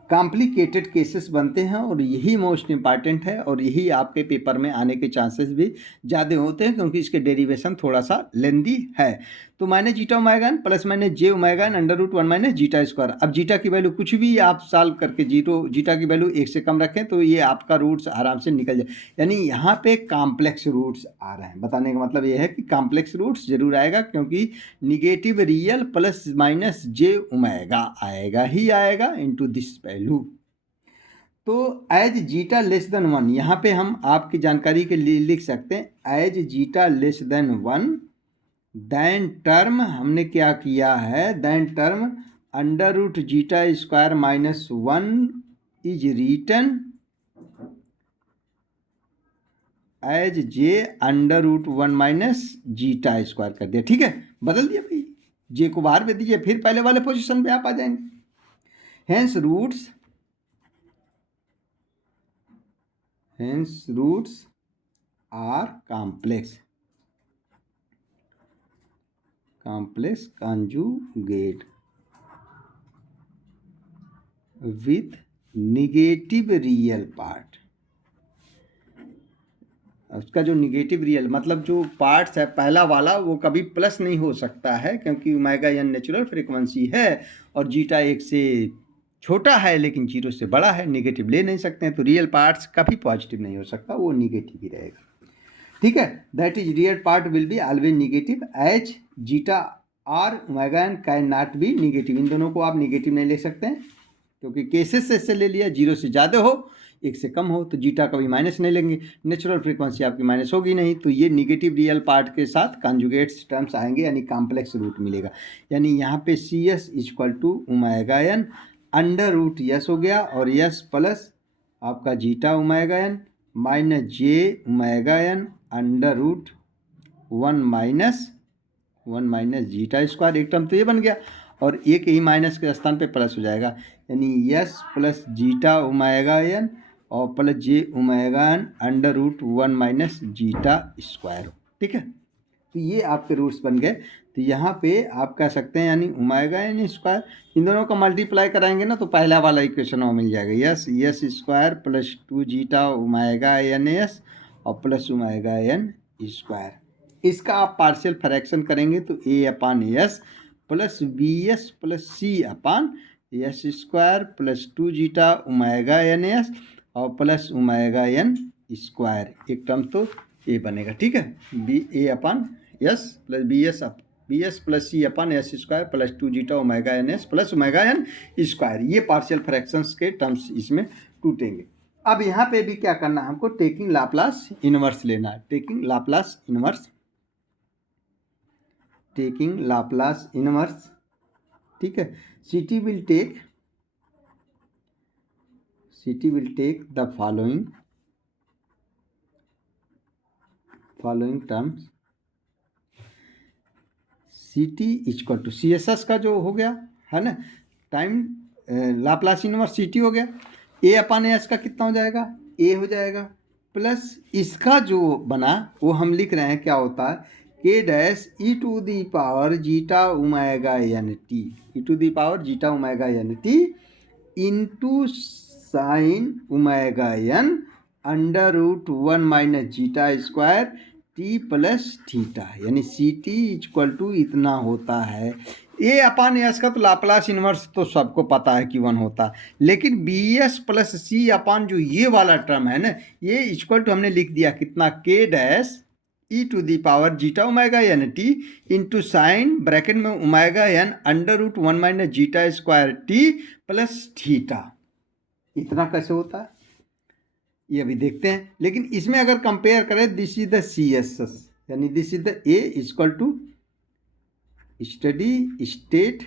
कॉम्प्लिकेटेड केसेस बनते हैं और यही मोस्ट इम्पॉर्टेंट है और यही आपके पेपर में आने के चांसेस भी ज़्यादा होते हैं, क्योंकि इसके डेरिवेशन थोड़ा सा लेंदी है। तो minus zeta omega N plus minus J omega N under root 1 minus zeta square. अब जीटा की वैल्यू कुछ भी आप सॉल्व करके जीटा की वैल्यू 1 से कम रखें तो ये आपका रूट्स आराम से निकल जाए। यानी यहाँ पे कॉम्प्लेक्स रूट्स आ रहे हैं। बताने का मतलब ये है कि कॉम्प्लेक्स रूट्स जरूर आएगा, क्योंकि negative real plus minus J omega आएगा ही आएगा इनटू दिस वैल्यू। तो एज जीटा लेस देन 1, यहाँ पे हम आपकी जानकारी के लिए लिख सकते हैं as zeta less than 1, then term हमने क्या किया है, then term under root zeta square minus 1 is written as J under root 1 minus zeta square कर दिया। ठीक है, बदल दिया भाई, जे को बाहर भेज दीजिए, फिर पहले वाले पोजीशन पे आप आ जाएंगे। Hence roots are complex conjugate with negative real part। उसका जो निगेटिव रियल मतलब जो पार्ट्स है पहला वाला, वो कभी प्लस नहीं हो सकता है, क्योंकि ओमेगा एन नेचुरल फ्रीक्वेंसी है और जीटा 1 से छोटा है लेकिन 0 से बड़ा है, निगेटिव ले नहीं सकते हैं। तो रियल पार्ट्स कभी पॉजिटिव नहीं हो सकता, वो निगेटिव ही रहेगा। ठीक है, that is real part will be always negative as zeta or omega N can not be negative. इन दोनों को आप निगेटिव नहीं ले सकते हैं, क्योंकि केसेस से ले लिया, 0 से ज़्यादा हो 1 से कम हो, तो जीटा कभी माइनस नहीं लेंगे, नेचुरल फ्रीक्वेंसी आपकी माइनस होगी नहीं, तो ये निगेटिव रियल पार्ट के साथ कॉन्जुगेट्स टर्म्स आएंगे, यानी कॉम्प्लेक्स रूट मिलेगा। यानी यहाँ पे C S equal to omega N under root S हो गया, और यस प्लस आपका zeta omega N minus J omega N under root 1 minus zeta square. एक टर्म तो ये बन गया और एक ही माइनस के स्थान पे प्लस हो जाएगा, यानी S plus zeta omega N और plus J omega N under root 1 minus zeta square. ठीक है, तो ये आपके रूट्स बन गए। तो यहाँ पे आप कह सकते हैं यानी ओमेगा एन स्क्वायर, इन दोनों को मल्टीप्लाई कराएंगे ना तो पहला वाला इक्वेशन वो मिल जाएगा, S square plus 2 zeta omega N S और प्लस ओमेगा एन स्क्वायर। इसका आप पार्शियल फ्रैक्शन करेंगे तो A upon S plus B S plus C upon S square plus 2 zeta omega N S और प्लस ओमेगा एन स्क्वायर। एक term तो A बनेगा। ठीक है, B A upon S plus B S plus C upon S square plus 2 zeta omega N S plus omega N square. ये partial fractions के terms इसमें टूटेंगे। अब यहाँ पे भी क्या करना है हमको, टेकिंग लाप्लास इनवर्स लेना है। Taking Laplace inverse. ठीक है, CT will take the following terms। CT equal to CSS का जो हो गया है ना, टाइम लाप्लास इनवर्स CT हो गया, A अपान एस का कितना हो जाएगा, A हो जाएगा, प्लस इसका जो बना वो हम लिख रहे हैं क्या होता है, K dash E to the power zeta omega N T into sine omega N under root 1 minus zeta square T plus theta. यानी CT इक्वल टू इतना होता है। ए अपान एस का तो लाप्लास इन्वर्स तो सबको पता है कि 1 होता है, लेकिन बी एस प्लस सी अपान जो ये वाला टर्म है ना, ये इक्वल टू हमने लिख दिया कितना, K dash E to the power zeta omega N T into sine bracket में omega N under root 1 minus zeta square T plus theta. इतना कैसे होता है ये अभी देखते हैं, लेकिन इसमें अगर कंपेयर करें, this is the C S S, यानी this is the A equal to steady state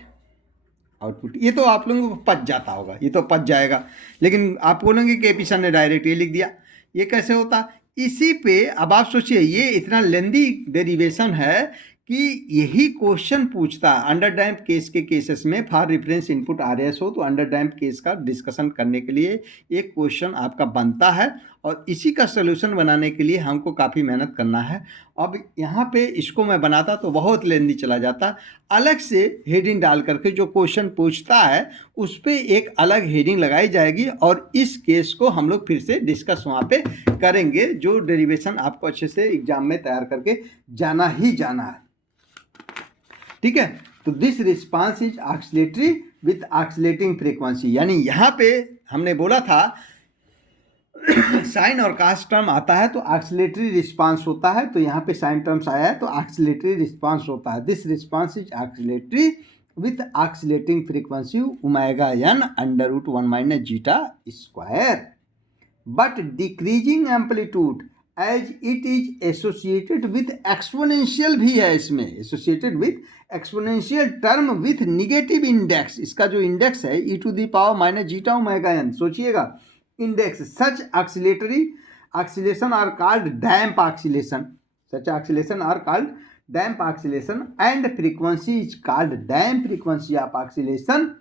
output. ये तो आप लोगों को पच जाता होगा, ये तो पच जाएगा, लेकिन आप बोलेंगे कि एपी सर ने डायरेक्ट ये लिख दिया, ये कैसे होता। इसी पे अब आप सोचिए, ये इतना लेंदी डेरिवेशन है कि यही क्वेश्चन पूछता है अंडर डैम्प केस के केसेस में, फॉर रेफरेंस इनपुट आरएस हो तो अंडर डैम्प केस का डिस्कशन करने के लिए एक क्वेश्चन आपका बनता है, और इसी का सलूशन बनाने के लिए हमको काफ़ी मेहनत करना है। अब यहाँ पे इसको मैं बनाता तो बहुत लेंदी चला जाता, अलग से हेडिंग डाल करके जो क्वेश्चन पूछता है उस पर एक अलग हेडिंग लगाई जाएगी, और इस केस को हम लोग फिर से डिस्कस वहाँ पे करेंगे, जो डेरिवेशन आपको अच्छे से एग्जाम में तैयार करके जाना ही जाना है, ठीक है। तो this response is oscillatory with oscillating frequency, यानी यहाँ पे हमने बोला था साइन और कास टर्म आता है तो ऑक्सिलेटरी रिस्पांस होता है, तो यहाँ पे साइन टर्म्स आया है तो ऑक्सिलेटरी रिस्पांस होता है। This response is oscillatory with oscillating frequency omega N under root 1 minus zeta square, but decreasing amplitude as it is associated with exponential भी है, इसमें associated with exponential term with negative index. इसका जो index है E to the power minus zeta omega N, सोचिएगा index. Such oscillatory oscillation are called damp oscillation, such oscillation are called damp oscillation and frequency is called damp frequency of oscillation,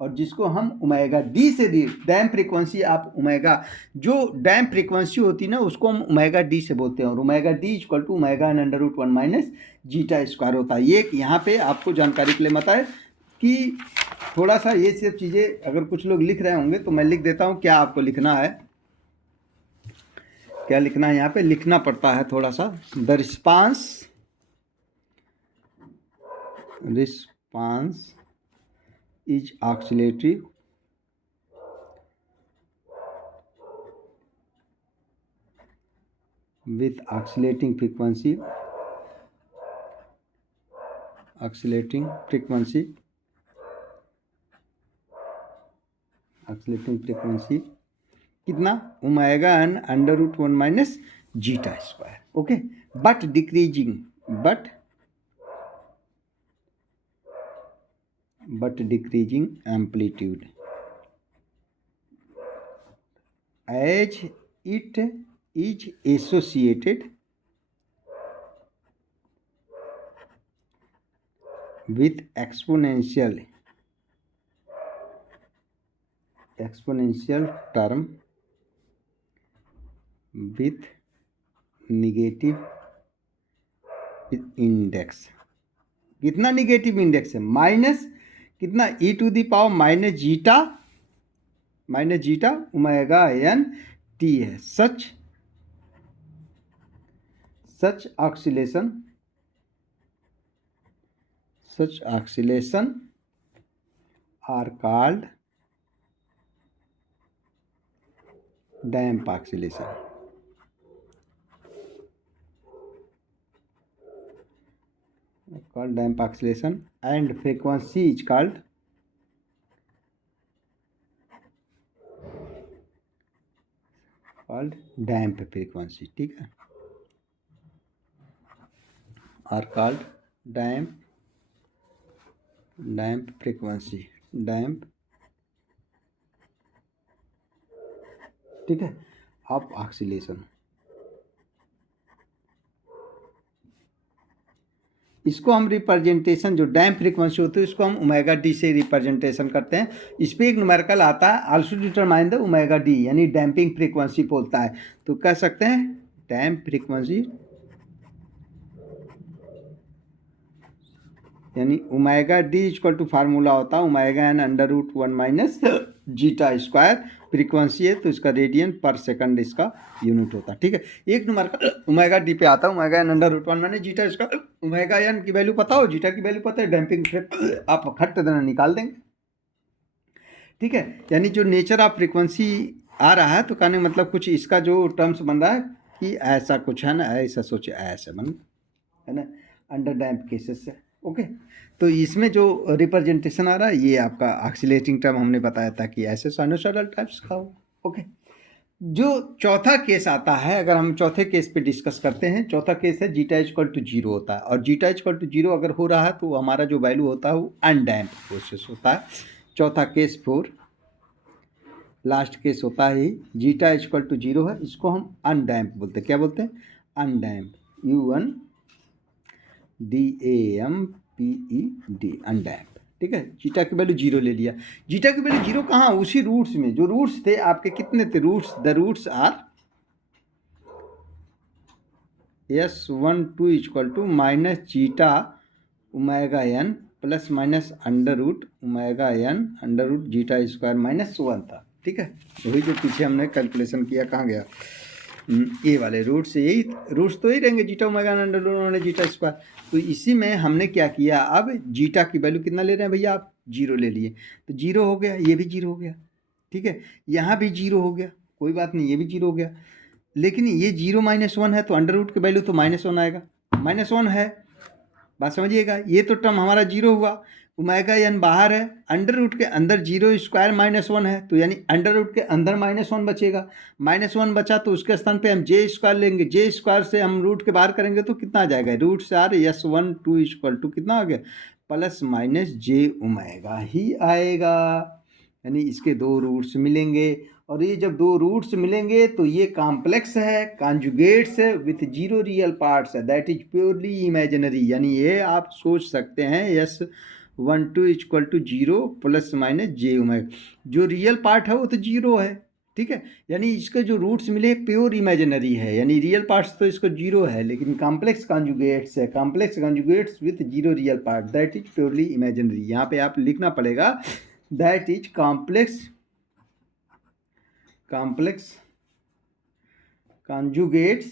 और जिसको हम omega D से दी डैम्प frequency आप omega, जो डैम्प frequency होती है ना उसको हम ओमेगा डी से बोलते हैं, और omega D equal to omega N under root 1 minus zeta square होता है। ये यहाँ पे आपको जानकारी के लिए बताए कि थोड़ा सा ये सब चीज़ें अगर कुछ लोग लिख रहे होंगे तो मैं लिख देता हूँ क्या आपको लिखना है, क्या लिखना है, यहाँ पे लिखना पड़ता है थोड़ा सा। The response is oscillatory with oscillating frequency कितना, omega N under root 1 minus zeta square, okay. But decreasing amplitude as it is associated with exponential term with negative index. कितना निगेटिव इंडेक्स है, माइनस कितना E to the power minus zeta omega N T है। Such oscillation are called damp oscillation, called damp oscillation and frequency is called damp frequency, ठीक है, are called damp frequency, ठीक है, of oscillation. इसको हम representation, जो डैम्प frequency होती है उसको हम ओमेगा डी से रिप्रेजेंटेशन करते हैं। इस पर एक न्यूमेरिकल आता है, also determine the omega D, यानी डैम्पिंग फ्रीक्वेंसी बोलता है, तो कह सकते हैं डैम्प फ्रीक्वेंसी यानी omega D equal to formula होता है omega N under root 1 minus zeta square, frequency है तो इसका रेडियन पर सेकंड इसका यूनिट होता है, ठीक है। एक न्यूमेरिकल ओमेगा डी पे आता है omega N under root 1 minus zeta square omega N की वैल्यू पता हो, जीटा की वैल्यू पता है, डैम्पिंग इफेक्ट आप खट देना निकाल देंगे, ठीक है। यानी जो नेचर ऑफ फ्रीक्वेंसी आ रहा है, तो कहने का मतलब कुछ इसका जो टर्म्स बन रहा है कि ऐसा कुछ है ना, ऐसा सोचे ऐसा बन, है ना, अंडर डैम्प केसेस से। ओके, तो इसमें जो रिप्रेजेंटेशन आ रहा है ये आपका ऑक्सीलेटिंग टर्म हमने बताया था कि ऐसे साइनोसॉइडल टाइप्स का हो। ओके, जो चौथा केस आता है, अगर हम चौथे केस पे डिस्कस करते हैं, चौथा केस है जीटा इक्वल टू जीरो होता है, और जीटा इक्वल टू जीरो अगर हो रहा है तो हमारा जो वैल्यू होता है वो अनडैम्प प्रोसेस होता है। चौथा केस फोर, लास्ट केस होता है जीटा इक्वल टू जीरो है, इसको हम अनडैम्प बोलते हैं। क्या बोलते हैं? अनडैम्प, UNDAMPED, अनडैम्प, ठीक है। जीटा की वैल्यू जीरो ले लिया। जीटा की वैल्यू जीरो कहाँ? उसी रूट्स में, जो रूट्स थे आपके, कितने थे roots? The roots are S12 equal to minus zeta omega N plus minus under root omega N under root zeta square minus 1 था, ठीक है। वही जो पीछे हमने कैलकुलेशन किया, कहाँ गया? ए वाले रूट्स, यही रूट्स तो ही रहेंगे, zeta omega N under root उन्होंने जीटा स्क्वायर। तो इसी में हमने क्या किया, अब जीटा की वैल्यू कितना ले रहे हैं भैया आप? जीरो ले लिए, तो जीरो हो गया, ये भी जीरो हो गया, ठीक है। यहाँ भी जीरो हो गया, कोई बात नहीं, ये भी जीरो हो गया। लेकिन ये जीरो माइनस वन है, तो अंडर रूट की वैल्यू तो माइनस वन आएगा, माइनस वन है, बात समझिएगा। ये तो टर्म हमारा जीरो हुआ, ओमेगा एन बाहर है, अंडर रूट के अंदर जीरो स्क्वायर माइनस वन है, तो यानी अंडर रूट के अंदर माइनस वन बचेगा। माइनस वन बचा तो उसके स्थान पे हम जे स्क्वायर लेंगे, जे स्क्वायर से हम रूट के बाहर करेंगे तो कितना आ जाएगा? रूट से आर S12 इक्वल टू कितना आ गया? प्लस माइनस जे ओमेगा ही आएगा। यानी इसके दो रूट्स मिलेंगे, और ये जब दो रूट्स मिलेंगे तो ये कॉम्प्लेक्स है, कॉन्जुगेट्स है विथ जीरो रियल पार्ट्स है, दैट इज प्योरली इमेजिनरी। यानी ये आप सोच सकते हैं S12 equal to zero plus minus J omega, जो रियल पार्ट है वो तो जीरो है, ठीक है। यानी इसके जो रूट्स मिले प्योर इमेजिनरी है, यानी रियल पार्ट्स तो इसको जीरो है, लेकिन कॉम्प्लेक्स कॉन्जुगेट्स है, complex conjugates with zero real part, that is purely imaginary. यहाँ पे आप लिखना पड़ेगा that is complex conjugates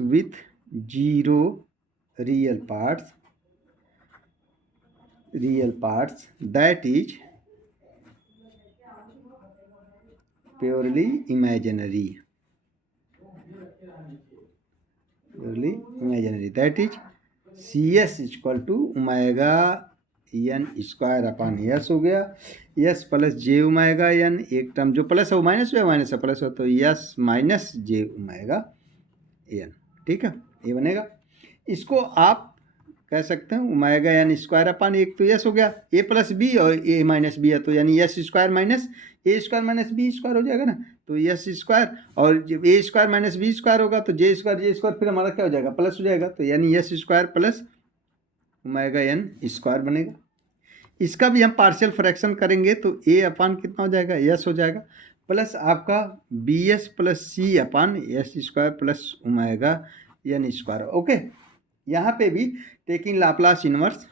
with zero real parts, that is purely imaginary, that is CS equal to omega N square upon S हो गया, S plus J omega N, एक term जो plus है वो माइनस हो, माइनस है plus हो, तो S minus J omega N, ठीक है, ये बनेगा। इसको आप कह सकते हैं ओमेगा एन स्क्वायर अपान, एक तो एस हो गया, ए प्लस बी और ए माइनस बी है, तो यानी एस स्क्वायर माइनस ए स्क्वायर माइनस बी स्क्वायर हो जाएगा ना, तो एस स्क्वायर, और जब ए स्क्वायर माइनस बी स्क्वायर होगा तो जे स्क्वायर फिर हमारा क्या हो जाएगा? प्लस हो जाएगा, तो यानी S square plus omega N square बनेगा। इसका भी हम पार्शियल फ्रैक्शन करेंगे तो ए अपान कितना हो जाएगा? एस हो जाएगा, प्लस आपका B S plus C upon S square plus omega N square. Okay, यहाँ पे भी टेकिंग लाप्लास इनवर्स,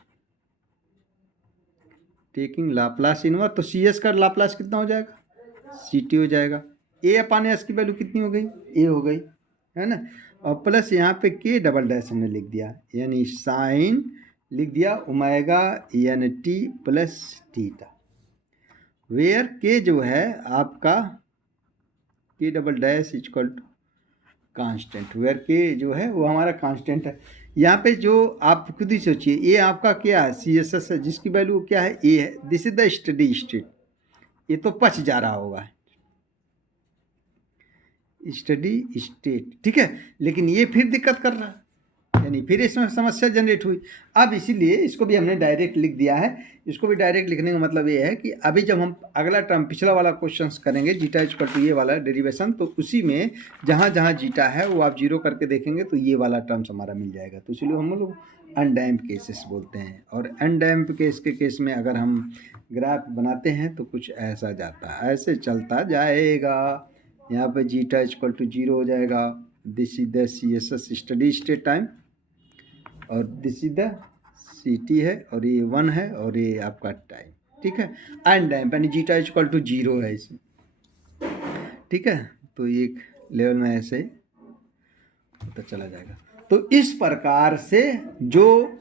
तो सी एस का लाप्लास कितना हो जाएगा? सी टी हो जाएगा। ए अपान एस की वैल्यू कितनी हो गई? ए हो गई, है ना, और प्लस यहाँ पे के डबल डैश हमने लिख दिया, यानी साइन लिख दिया omega N T plus theta, where K जो है आपका K double dash equal to constant, where K जो है वो हमारा कांस्टेंट है। यहाँ पे जो आप खुद ही सोचिए, ये आपका क्या है? सी एस एस है, जिसकी वैल्यू क्या है? ए है, this is the steady state, ये तो पच जा रहा होगा स्टडी स्टेट, ठीक है, लेकिन ये फिर दिक्कत कर रहा है, यानी फिर इसमें समस्या जनरेट हुई। अब इसीलिए इसको भी हमने डायरेक्ट लिख दिया है। इसको भी डायरेक्ट लिखने का मतलब ये है कि अभी जब हम अगला टर्म पिछला वाला क्वेश्चन करेंगे जीटा इक्वल टू ये वाला डेरिवेशन, तो उसी में जहाँ जहाँ जीटा है वो आप जीरो करके देखेंगे तो ये वाला टर्म्स हमारा मिल जाएगा, तो इसलिए हम लोग अनडैम्प केसेस बोलते हैं। और अनडैम्प केस के केस में अगर हम ग्राफ बनाते हैं तो कुछ ऐसा जाता है, ऐसे चलता जाएगा। यहाँ पे जीटा इक्वल टू जीरो हो जाएगा, this is the C S S steady state time, और this is the C T है, और ये 1 है, और ये आपका टाइम, ठीक है। अनडैम्प यानी जीटा इक्वल टू जीरो है इसमें, ठीक है। तो एक लेवल में ऐसे होता चला जाएगा। तो इस प्रकार से जो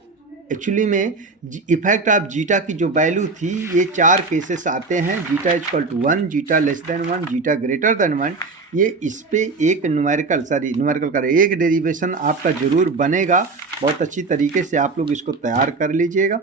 एक्चुअली में इफेक्ट ऑफ जीटा की जो वैल्यू थी, ये 4 केसेस आते हैं, zeta equal to 1, zeta less than 1, zeta greater than 1। ये इस पे एक न्यूमेरिकल का एक डेरिवेशन आपका जरूर बनेगा। बहुत अच्छी तरीके से आप लोग इसको तैयार कर लीजिएगा,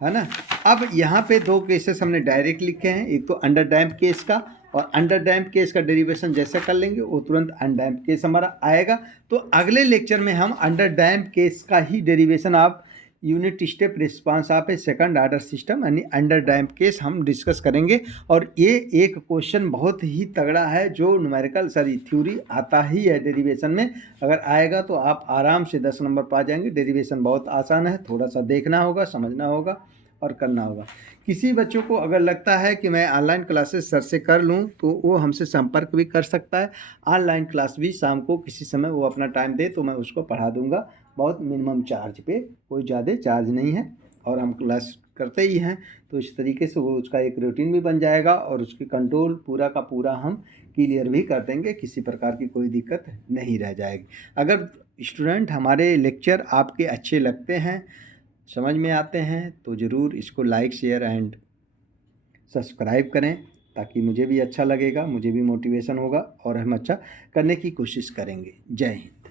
है ना। अब यहाँ पे 2 केसेस हमने डायरेक्ट लिखे हैं, एक तो अंडर डैम्प केस का, और अंडर डैम्प केस का डेरिवेशन जैसे कर लेंगे वो तुरंत अनडैम्प केस हमारा आएगा। तो अगले लेक्चर में हम अंडर डैम्प केस का ही डेरिवेशन आप unit step response of A second order system यानी अंडर डैम्प केस हम डिस्कस करेंगे। और ये एक क्वेश्चन बहुत ही तगड़ा है जो न्यूमेरिकल थ्योरी आता ही है डेरिवेशन में, अगर आएगा तो आप आराम से 10 नंबर पा जाएंगे। डेरिवेशन बहुत आसान है, थोड़ा सा देखना होगा, समझना होगा और करना होगा। किसी बच्चों को अगर लगता है कि मैं ऑनलाइन क्लासेस सर से कर लूं तो वो हमसे संपर्क भी कर सकता है। ऑनलाइन क्लास भी शाम को किसी समय वो अपना टाइम दे तो मैं उसको पढ़ा दूंगा, बहुत मिनिमम चार्ज पे, कोई ज़्यादा चार्ज नहीं है, और हम क्लास करते ही हैं। तो इस तरीके से वो उसका एक रूटीन भी बन जाएगा और उसकी कंट्रोल पूरा का पूरा हम क्लियर भी कर देंगे, किसी प्रकार की कोई दिक्कत नहीं रह जाएगी। अगर स्टूडेंट हमारे लेक्चर आपके अच्छे लगते हैं, समझ में आते हैं, तो ज़रूर इसको लाइक शेयर एंड सब्सक्राइब करें, ताकि मुझे भी अच्छा लगेगा, मुझे भी मोटिवेशन होगा और हम अच्छा करने की कोशिश करेंगे। जय हिंद।